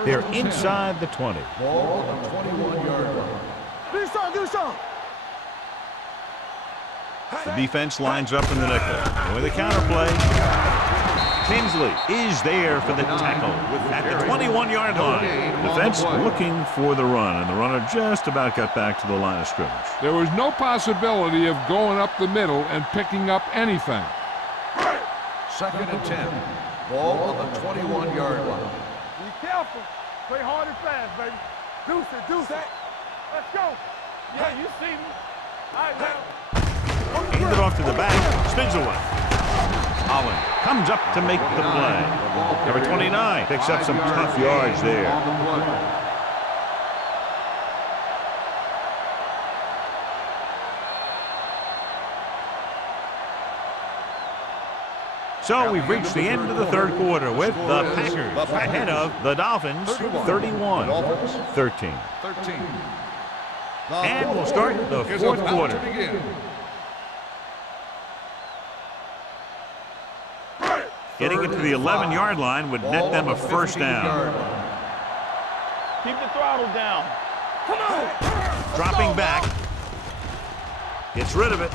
They're inside the 20. Ball on the 21-yard line. Do something. The defense lines up in the nickel. And with a counter play, Tinsley is there for the tackle at the 21-yard line. Defense looking for the run, and the runner just about got back to the line of scrimmage. There was no possibility of going up the middle and picking up anything. 2nd and 10. Ball on the 21-yard line. Be careful. Play hard and fast, baby. Deuce it. Let's go. Yeah, you see me. All right, now. Hand it off to the back. Spins away. Holland comes up to make the play. Number 29 picks up some tough yards there. So we've reached the end of the third quarter with the Packers ahead of the Dolphins 31-13. And we'll start the fourth quarter. Getting it to the 11-yard line would net them a first down. Keep the throttle down. Come on. Dropping back. Gets rid of it.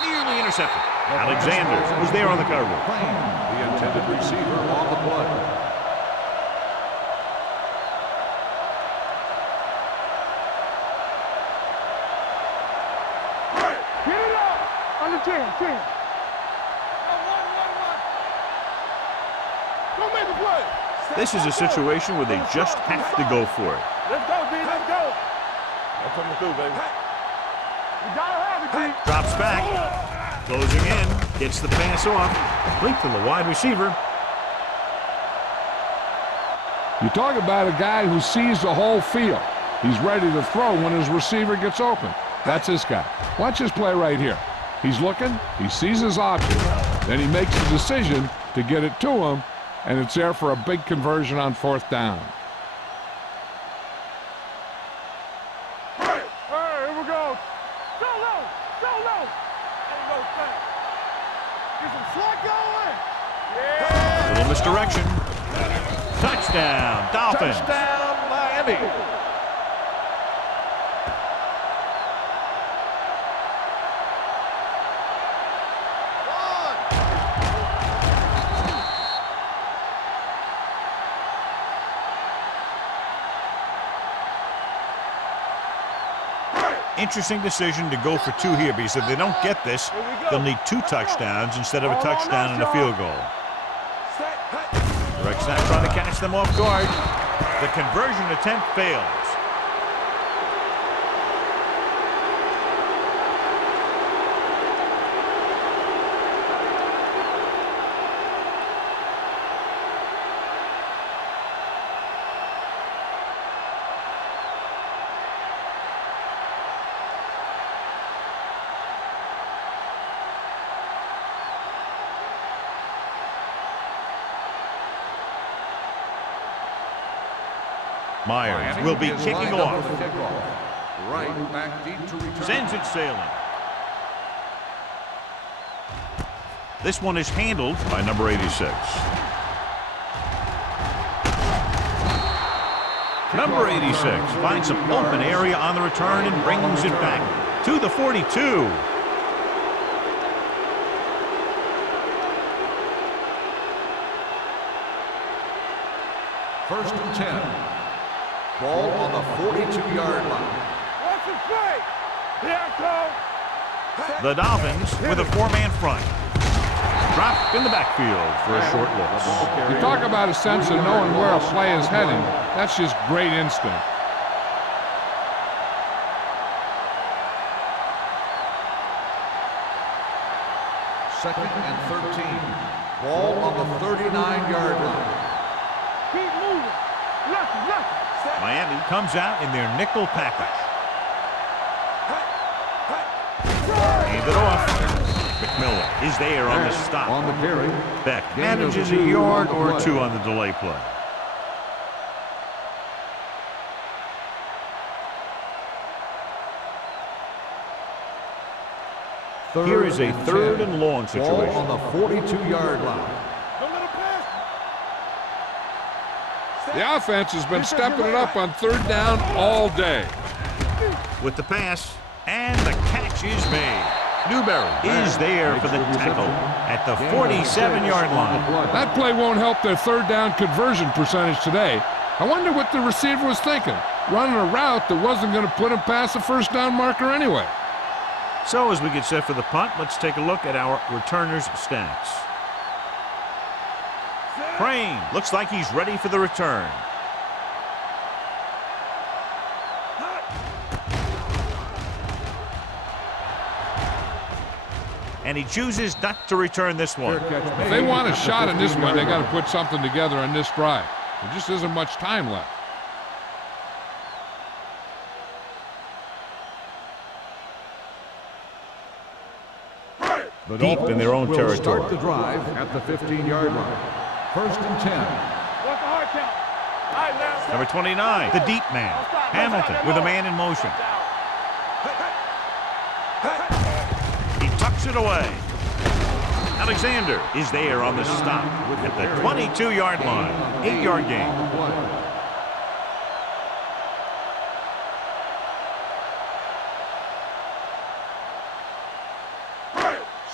Nearly intercepted. Alexander was there on the cover. The intended receiver on the play. Get it up. Under 10. Don't make the play. This is a situation where they just have to go for it. Let's go, D. Let's go. I'm coming through, baby. You gotta have it, D. Drops back. Closing in. Gets the pass off. Complete to the wide receiver. You talk about a guy who sees the whole field. He's ready to throw when his receiver gets open. That's this guy. Watch his play right here. He's looking, he sees his option, then he makes the decision to get it to him, and it's there for a big conversion on 4th down. Hey, here we go. Go low, go low. Ain't no thing. Get some slot going. Yeah. Little misdirection. Touchdown, Dolphins. Touchdown, Miami. Interesting decision to go for 2 here, because if they don't get this, they'll need 2 touchdowns instead of a touchdown and a field goal. Direct snap trying to catch them off guard. The conversion attempt fails. Myers will be kicking off. Right back deep to return. Sends it sailing. This one is handled by number 86. Number 86 finds some open area on the return and brings it back to the 42. First and 10. Ball on the 42-yard line. What's the play? Here I come. The Dolphins with a 4-man front. Drop in the backfield for a short loss. You talk about a sense of knowing where a play is heading. That's just great instinct. Second and 13. Ball on the 39-yard line. Keep moving. Left. Miami comes out in their nickel package. Hand it off. McMillan is there on the stop. On the carry. Beck manages a yard or 2 on the delay play. Here is a 3rd and long Ball situation. on the 42-yard line. The offense has been stepping it up on 3rd down all day. With the pass, and the catch is made. Newberry is there for the tackle at the 47-yard line. That play won't help their 3rd down conversion percentage today. I wonder what the receiver was thinking, running a route that wasn't going to put him past the 1st down marker anyway. So as we get set for the punt, let's take a look at our returners' stats. Crane looks like he's ready for the return. And he chooses not to return this one. If they want a shot in this one, they got to put something together on this drive. There just isn't much time left. Deep in their own territory. Start the drive at the 15-yard line. First and 10. What's the hard count? All right, now. Number 29, the deep man, Hamilton, with a man in motion. He tucks it away. Alexander is there on the stop at the 22-yard line. 8-yard gain.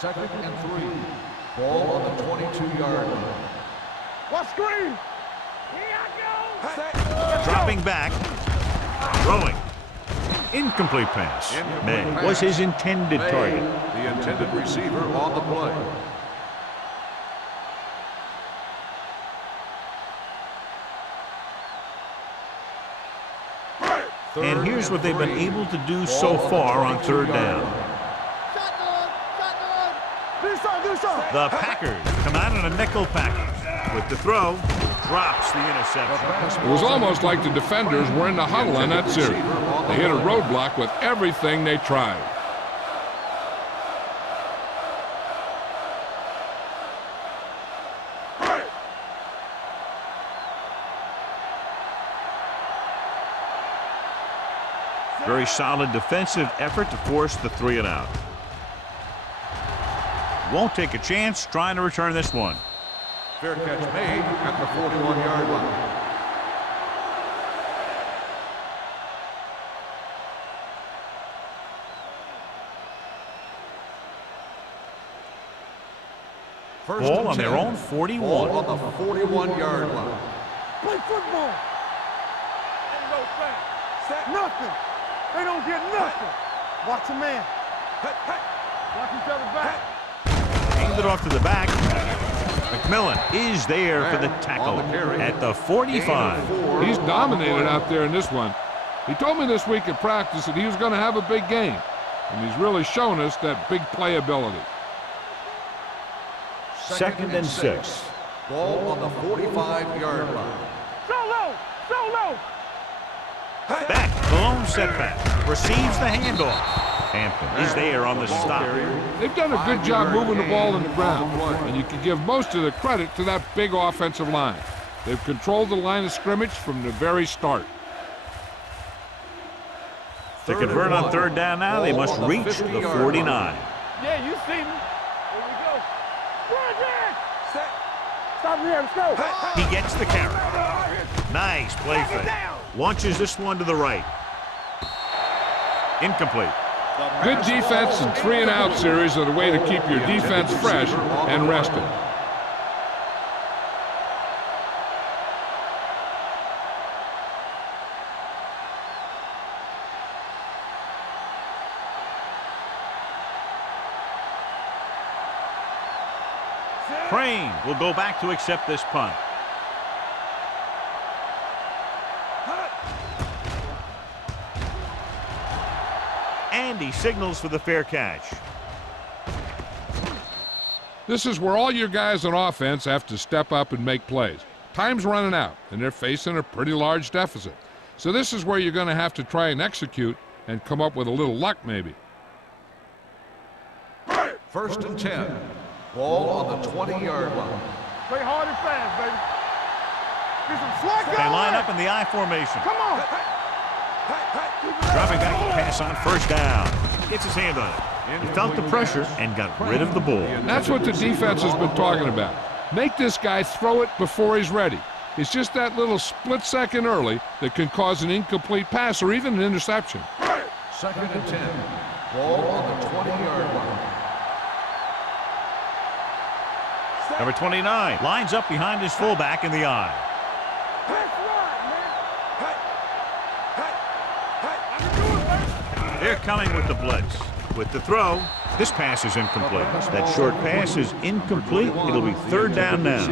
Second and 3. Ball on the 22-yard line. What screen? Here I go. Dropping back. Throwing. Incomplete pass. May was his intended target. The intended receiver on the play. And here's what they've been able to do so far on 3rd down. Do The Packers come out in a nickel package. With the throw, drops the interception. It was almost like the defenders were in the huddle on that series. They hit a roadblock with everything they tried. Very solid defensive effort to force the 3 and out. Won't take a chance trying to return this one. Fair catch made at the 41-yard line. Ball on their own 41. Ball on the 41-yard line. Play football. Ain't no thing. Nothing. They don't get nothing. Watch a man. Watch each other back. Hand it off to the back. McMillan is there for the tackle at the 45. He's dominated out there in this one. He told me this week at practice that he was going to have a big game, and he's really shown us that big playability. 2nd and 6. Ball on the 45-yard line. Solo! Solo! Back, blown setback. Receives the handoff. Hampton is there on the stop. They've done a good job moving the ball in the ground, and you can give most of the credit to that big offensive line. They've controlled the line of scrimmage from the very start. To convert on 3rd down now, they must reach the 49. Yeah, you see me. Here we go. Project! Set. Stop here. Let's go. He gets the carry. Nice play fake. Launches this one to the right. Incomplete. Good defense and 3 and out series are the way to keep your defense fresh and rested. Crane will go back to accept this punt. And he signals for the fair catch. This is where all your guys on offense have to step up and make plays. Time's running out, and they're facing a pretty large deficit. So this is where you're going to have to try and execute and come up with a little luck maybe. 1st and 10. Ball on the 20-yard line. Play hard and fast, baby. Get some slack They line up in the I formation. Come on. Dropping back to pass on 1st down. Gets his hand on it. He felt the pressure and got rid of the ball. That's what the defense has been talking about. Make this guy throw it before he's ready. It's just that little split second early that can cause an incomplete pass or even an interception. 2nd and 10. Ball on the 20-yard line. Number 29 lines up behind his fullback in the I. They're coming with the blitz. With the throw, this pass is incomplete. That short pass is incomplete. It'll be 3rd down now.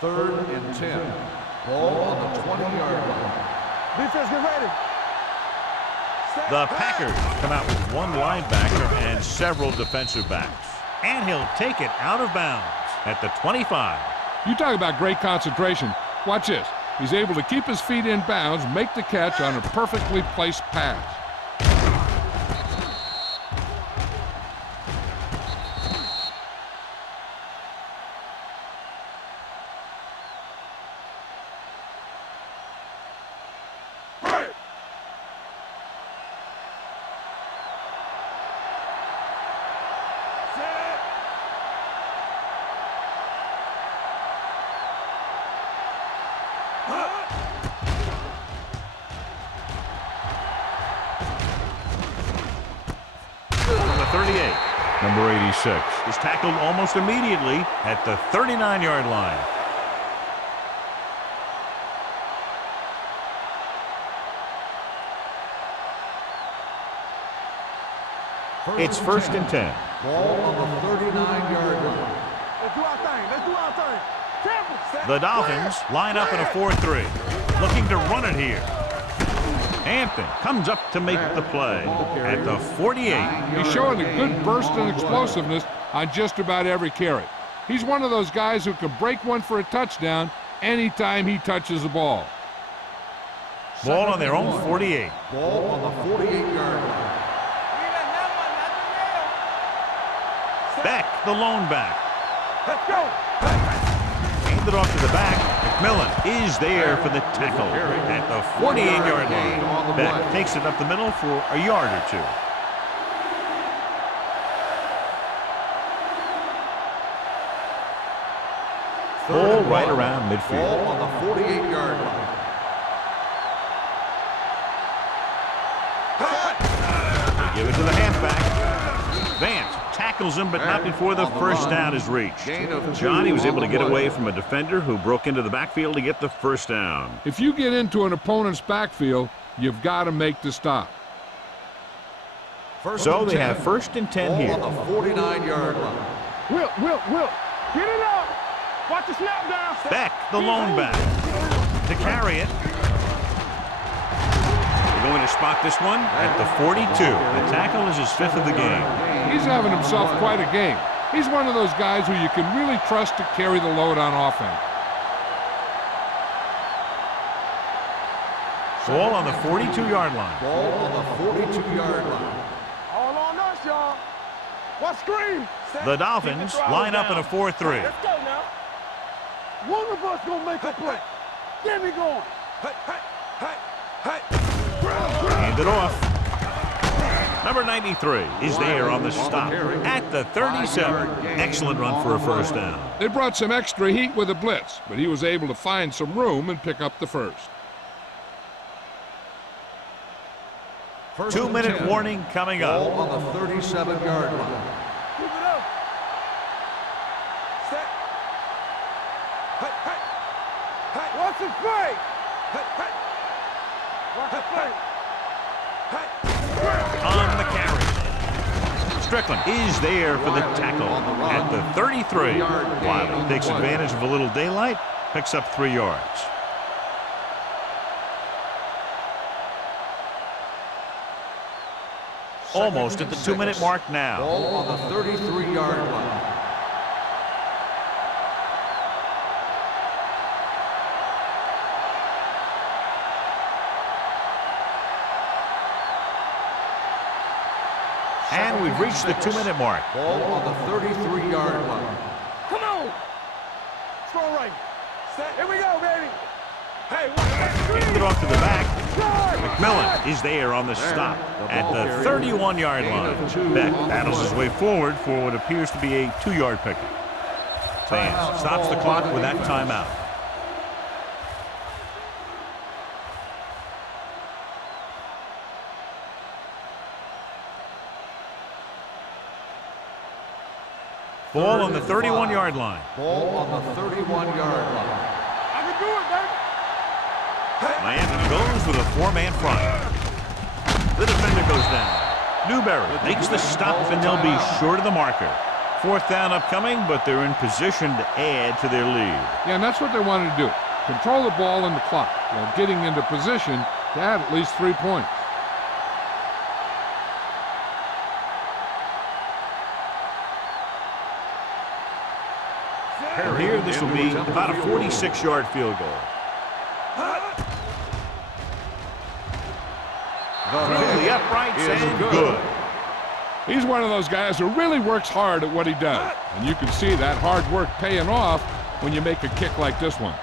3rd and 10. Ball on the 20-yard line. Defense, get ready. The Packers come out with 1 linebacker and several defensive backs. And he'll take it out of bounds at the 25. You talk about great concentration. Watch this. He's able to keep his feet in bounds, make the catch on a perfectly placed pass. Number 86 is tackled almost immediately at the 39-yard line. It's 1st and 10. Ball on the 39-yard line. Let's do our thing. Let's do our thing. Careful. The Dolphins line up in a 4-3, looking to run it here. Hampton comes up to make the play at the 48. He's showing a good burst and explosiveness on just about every carry. He's one of those guys who can break one for a touchdown anytime he touches the ball. Ball on their own 48. Ball on the 48-yard line. Beck, the lone back. Let's go. Handed off to the back. McMillan is there for the tackle at the 48-yard line. Beck takes it up the middle for a yard or two. Ball right around midfield. Ball on the 48-yard line. They give it to the halfback. Vance tackles him, but not before the first down is reached. Johnny was able to get away from a defender who broke into the backfield to get the first down. If you get into an opponent's backfield, you've got to make the stop. So they have 1st and 10 here. Ball on the 49-yard line. Will, get it up. Watch the snap down. Beck, the lone back, to carry it. They're going to spot this one at the 42. The tackle is his 5th of the game. He's having himself quite a game. He's one of those guys who you can really trust to carry the load on offense. Ball on the 42-yard line. Ball on the 42-yard line. All on us, y'all. What screen? The Dolphins line up in a 4-3. Let's go now. One of us gonna make a play. Get me going. Hand it off. Number 93 is there on the stop at the 37. Excellent run for a first down. They brought some extra heat with a blitz, but he was able to find some room and pick up the first. 2-minute warning coming Ball up. on the 37-yard line. Keep it up. Set. Watch the play. Watch the play. On the carry. Strickland is there for the tackle at the 33. Wiley takes advantage of a little daylight, picks up 3 yards. Almost at the 2-minute mark now. Ball on the 33-yard line. And we've reached the 2-minute mark. Ball on the 33-yard line. Come on. Strong right. Set. Here we go, baby. Hey, watch that screen. Handed off to the back. McMillan is there on the stop at the 31-yard line. Beck battles his way forward for what appears to be a 2-yard pickup. Vance stops the clock with that timeout. Ball on the 31-yard line. Ball on the 31-yard line. I can do it, baby. Miami goes with a 4-man front. The defender goes down. Newberry makes the stop, and they'll be short of the marker. 4th down upcoming, but they're in position to add to their lead. Yeah, and that's what they wanted to do. Control the ball and the clock while getting into position to add at least 3 points. From here, this will be about a 46-yard field goal. Through the uprights and good. He's one of those guys who really works hard at what he does. And you can see that hard work paying off when you make a kick like this one.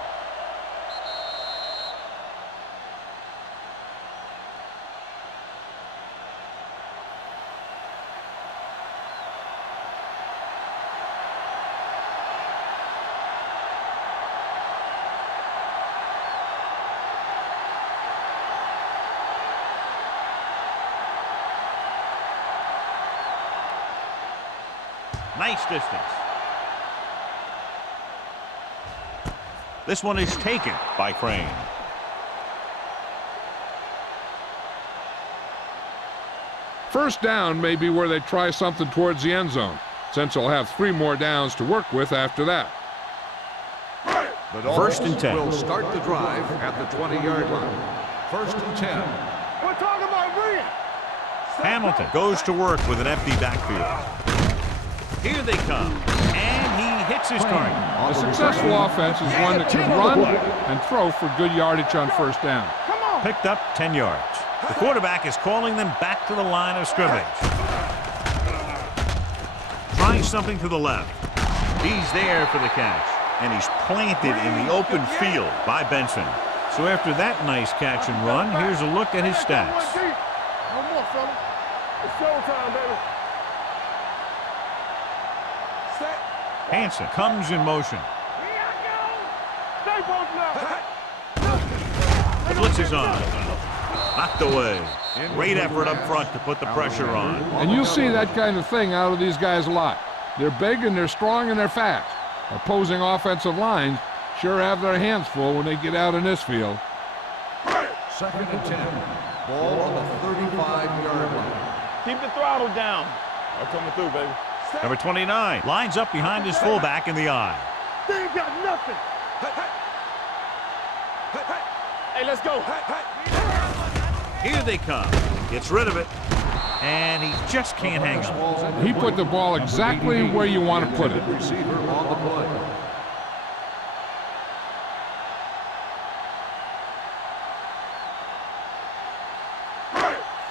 Nice distance. This one is taken by Crane. First down may be where they try something towards the end zone, since they'll have 3 more downs to work with after that. The First and 10. will start the drive at the 20-yard line. 1st and 10. Hamilton goes to work with an empty backfield. Here they come, and he hits his target. A successful offense is one that can run and throw for good yardage on first down. Picked up 10 yards. The quarterback is calling them back to the line of scrimmage. Trying something to the left. He's there for the catch, and he's planted in the open field by Benson. So after that nice catch and run, here's a look at his stats. No more, fella. It's showtime, baby. Set. Hansen comes in motion. Here I go. Stay posted now. The blitz is on. Knocked away. Great effort up front to put the pressure on. And you'll see that kind of thing out of these guys a lot. They're big and they're strong and they're fast. Opposing offensive lines sure have their hands full when they get out in this field. 2nd and 10. Ball on the 35-yard line. Keep the throttle down. I'm coming through, baby. Number 29 lines up behind his fullback in the eye. They ain't got nothing. Hey, let's go. Here they come. Gets rid of it, and he just can't hang on. He put the ball exactly where you want to put it. Receiver on the play.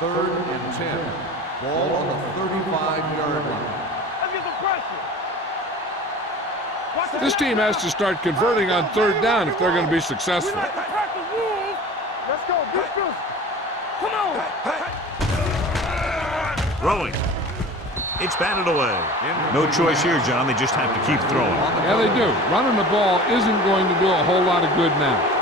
Third and 10. Ball on the 35-yard line. Let's get some pressure. Watch This team has to start converting on third down if they're going to be successful. Let's go. Be physical. Come on. Throwing. It's batted away. No choice here, John. They just have to keep throwing. Yeah, they do. Running the ball isn't going to do a whole lot of good now.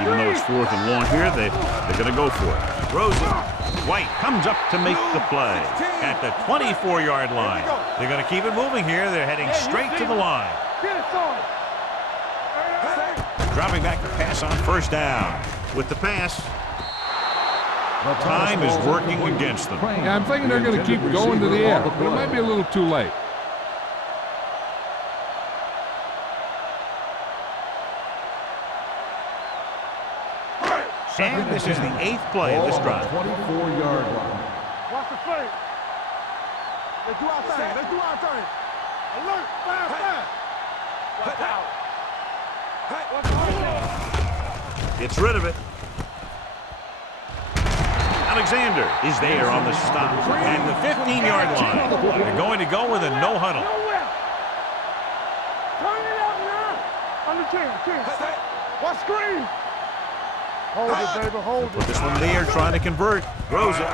Even though it's 4th and long here, they're going to go for it. Throws it. White comes up to make the play at the 24-yard line. They're going to keep it moving here. They're heading straight to the line. Dropping back to pass on first down. With the pass, time is working against them. Yeah, I'm thinking they're going to keep going to the air, but it might be a little too late. And this is the 8th play of this drive. 24-yard line. Watch the play. Let's do our thing. Let's do our thing. Alert. Fire. Watch out. Gets rid of it. Alexander is there on the stop at the 15-yard line. They're going to go with a no huddle. Turn it up now. On the chin. Watch screen. Hold it, baby. Hold it. Put this one there, trying to convert. Throws it.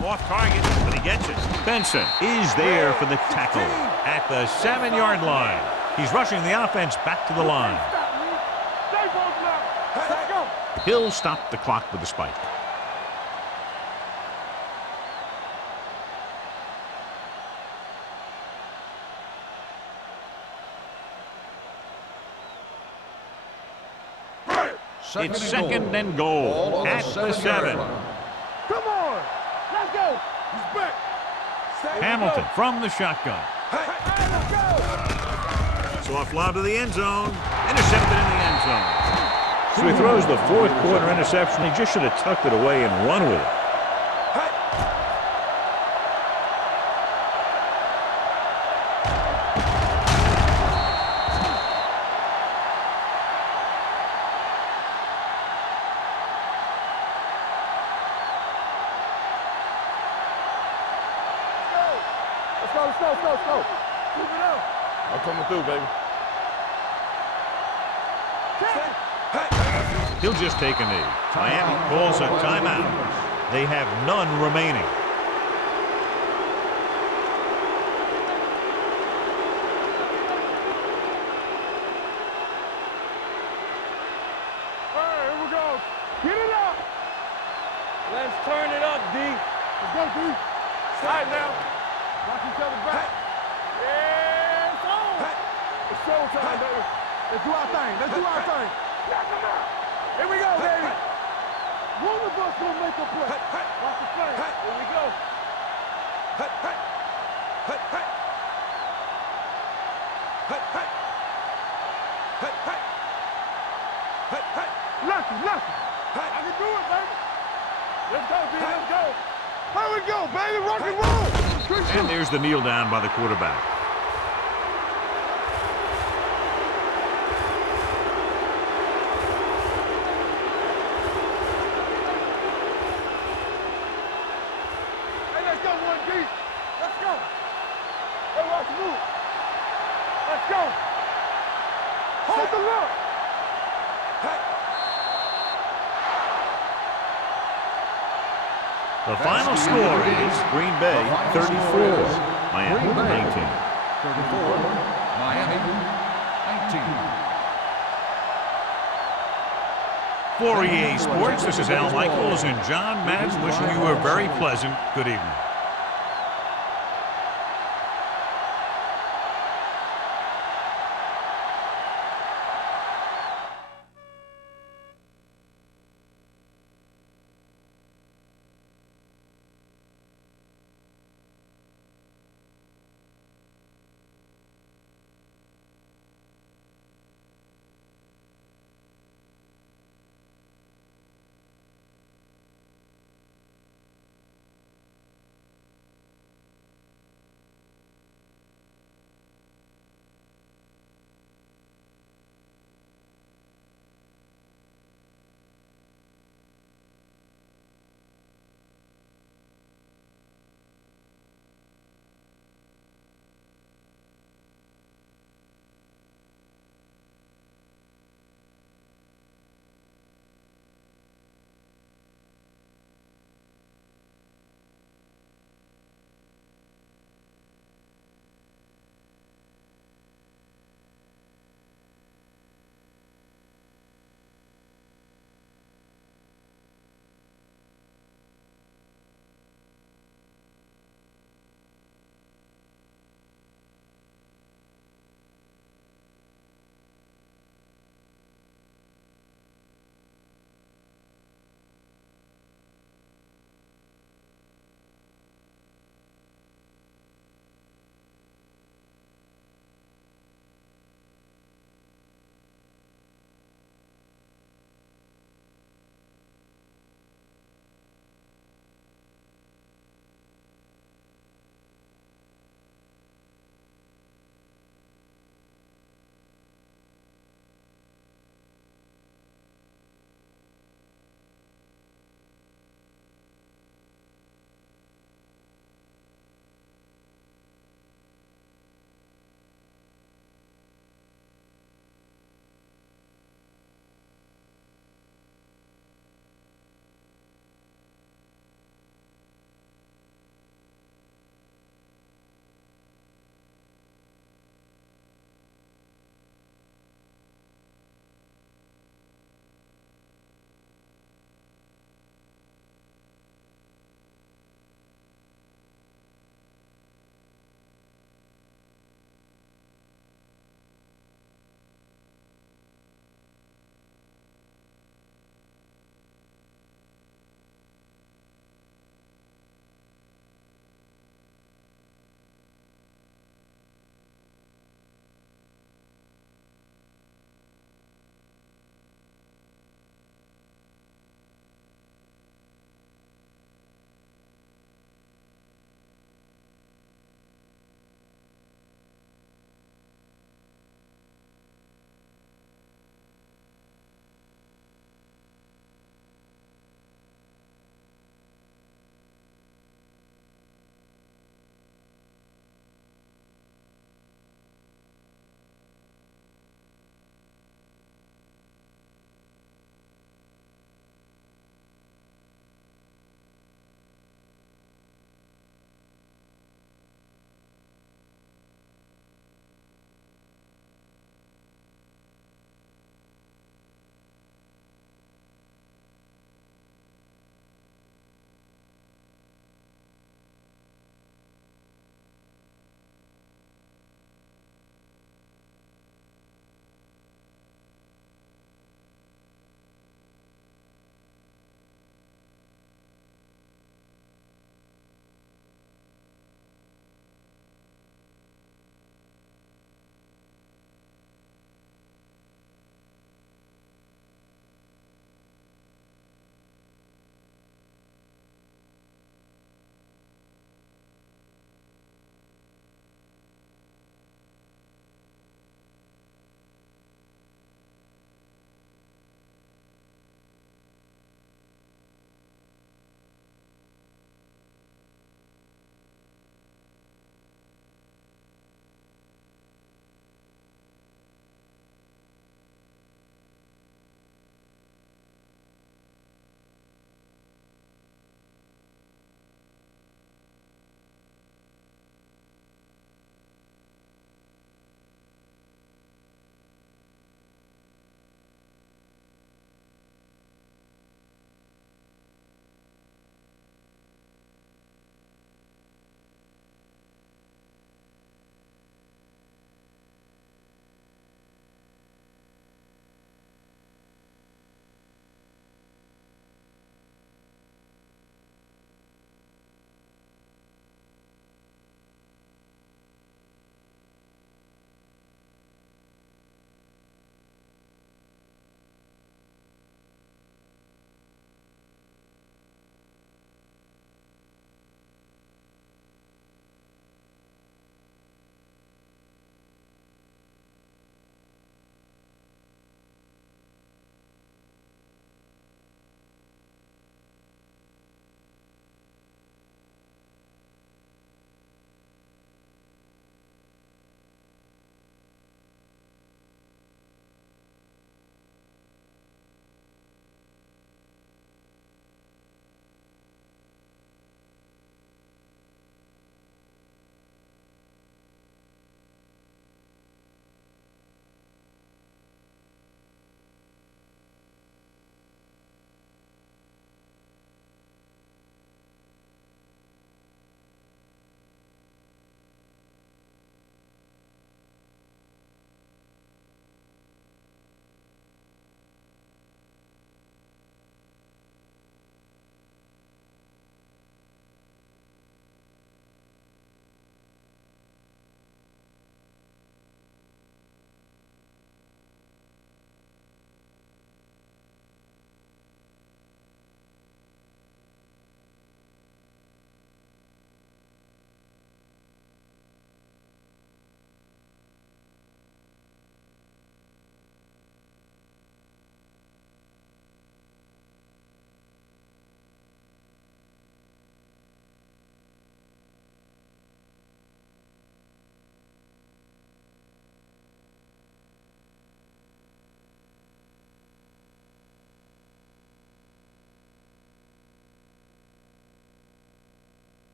Off target, but he gets it. Benson is there for the tackle at the 7-yard line. He's rushing the offense back to the line. He'll stop the clock with the spike. It's 2nd and goal at the 7. Come on. Let's go. He's back. Hamilton from the shotgun. Soft lob to the end zone. Intercepted in the end zone. So he throws the 4th quarter interception. He just should have tucked it away and run with it. Let's go. Move it up. I'm coming through, baby. He'll just take a knee. Miami calls a timeout. They have none remaining. All right, here we go. Get it up. Let's turn it up, D. Let's go, D. Side now. Watch each other back. Yeah, it's on. It's showtime, baby. Let's do our thing. Here we go, baby. One of us will make a play. Watch the play. Here we go. Lucky. I can do it, baby. Let's go, D. Let's go. Here we go, baby. Rock and roll. And there's the kneel down by the quarterback. Hey, let's go, 1D. Let's go. Hey, watch the move. Let's go. Hold the look. The final score is Green Bay 34, Miami 19. 34, Miami 19. For EA Sports, this is Al Michaels and John Madden wishing you a very pleasant good evening.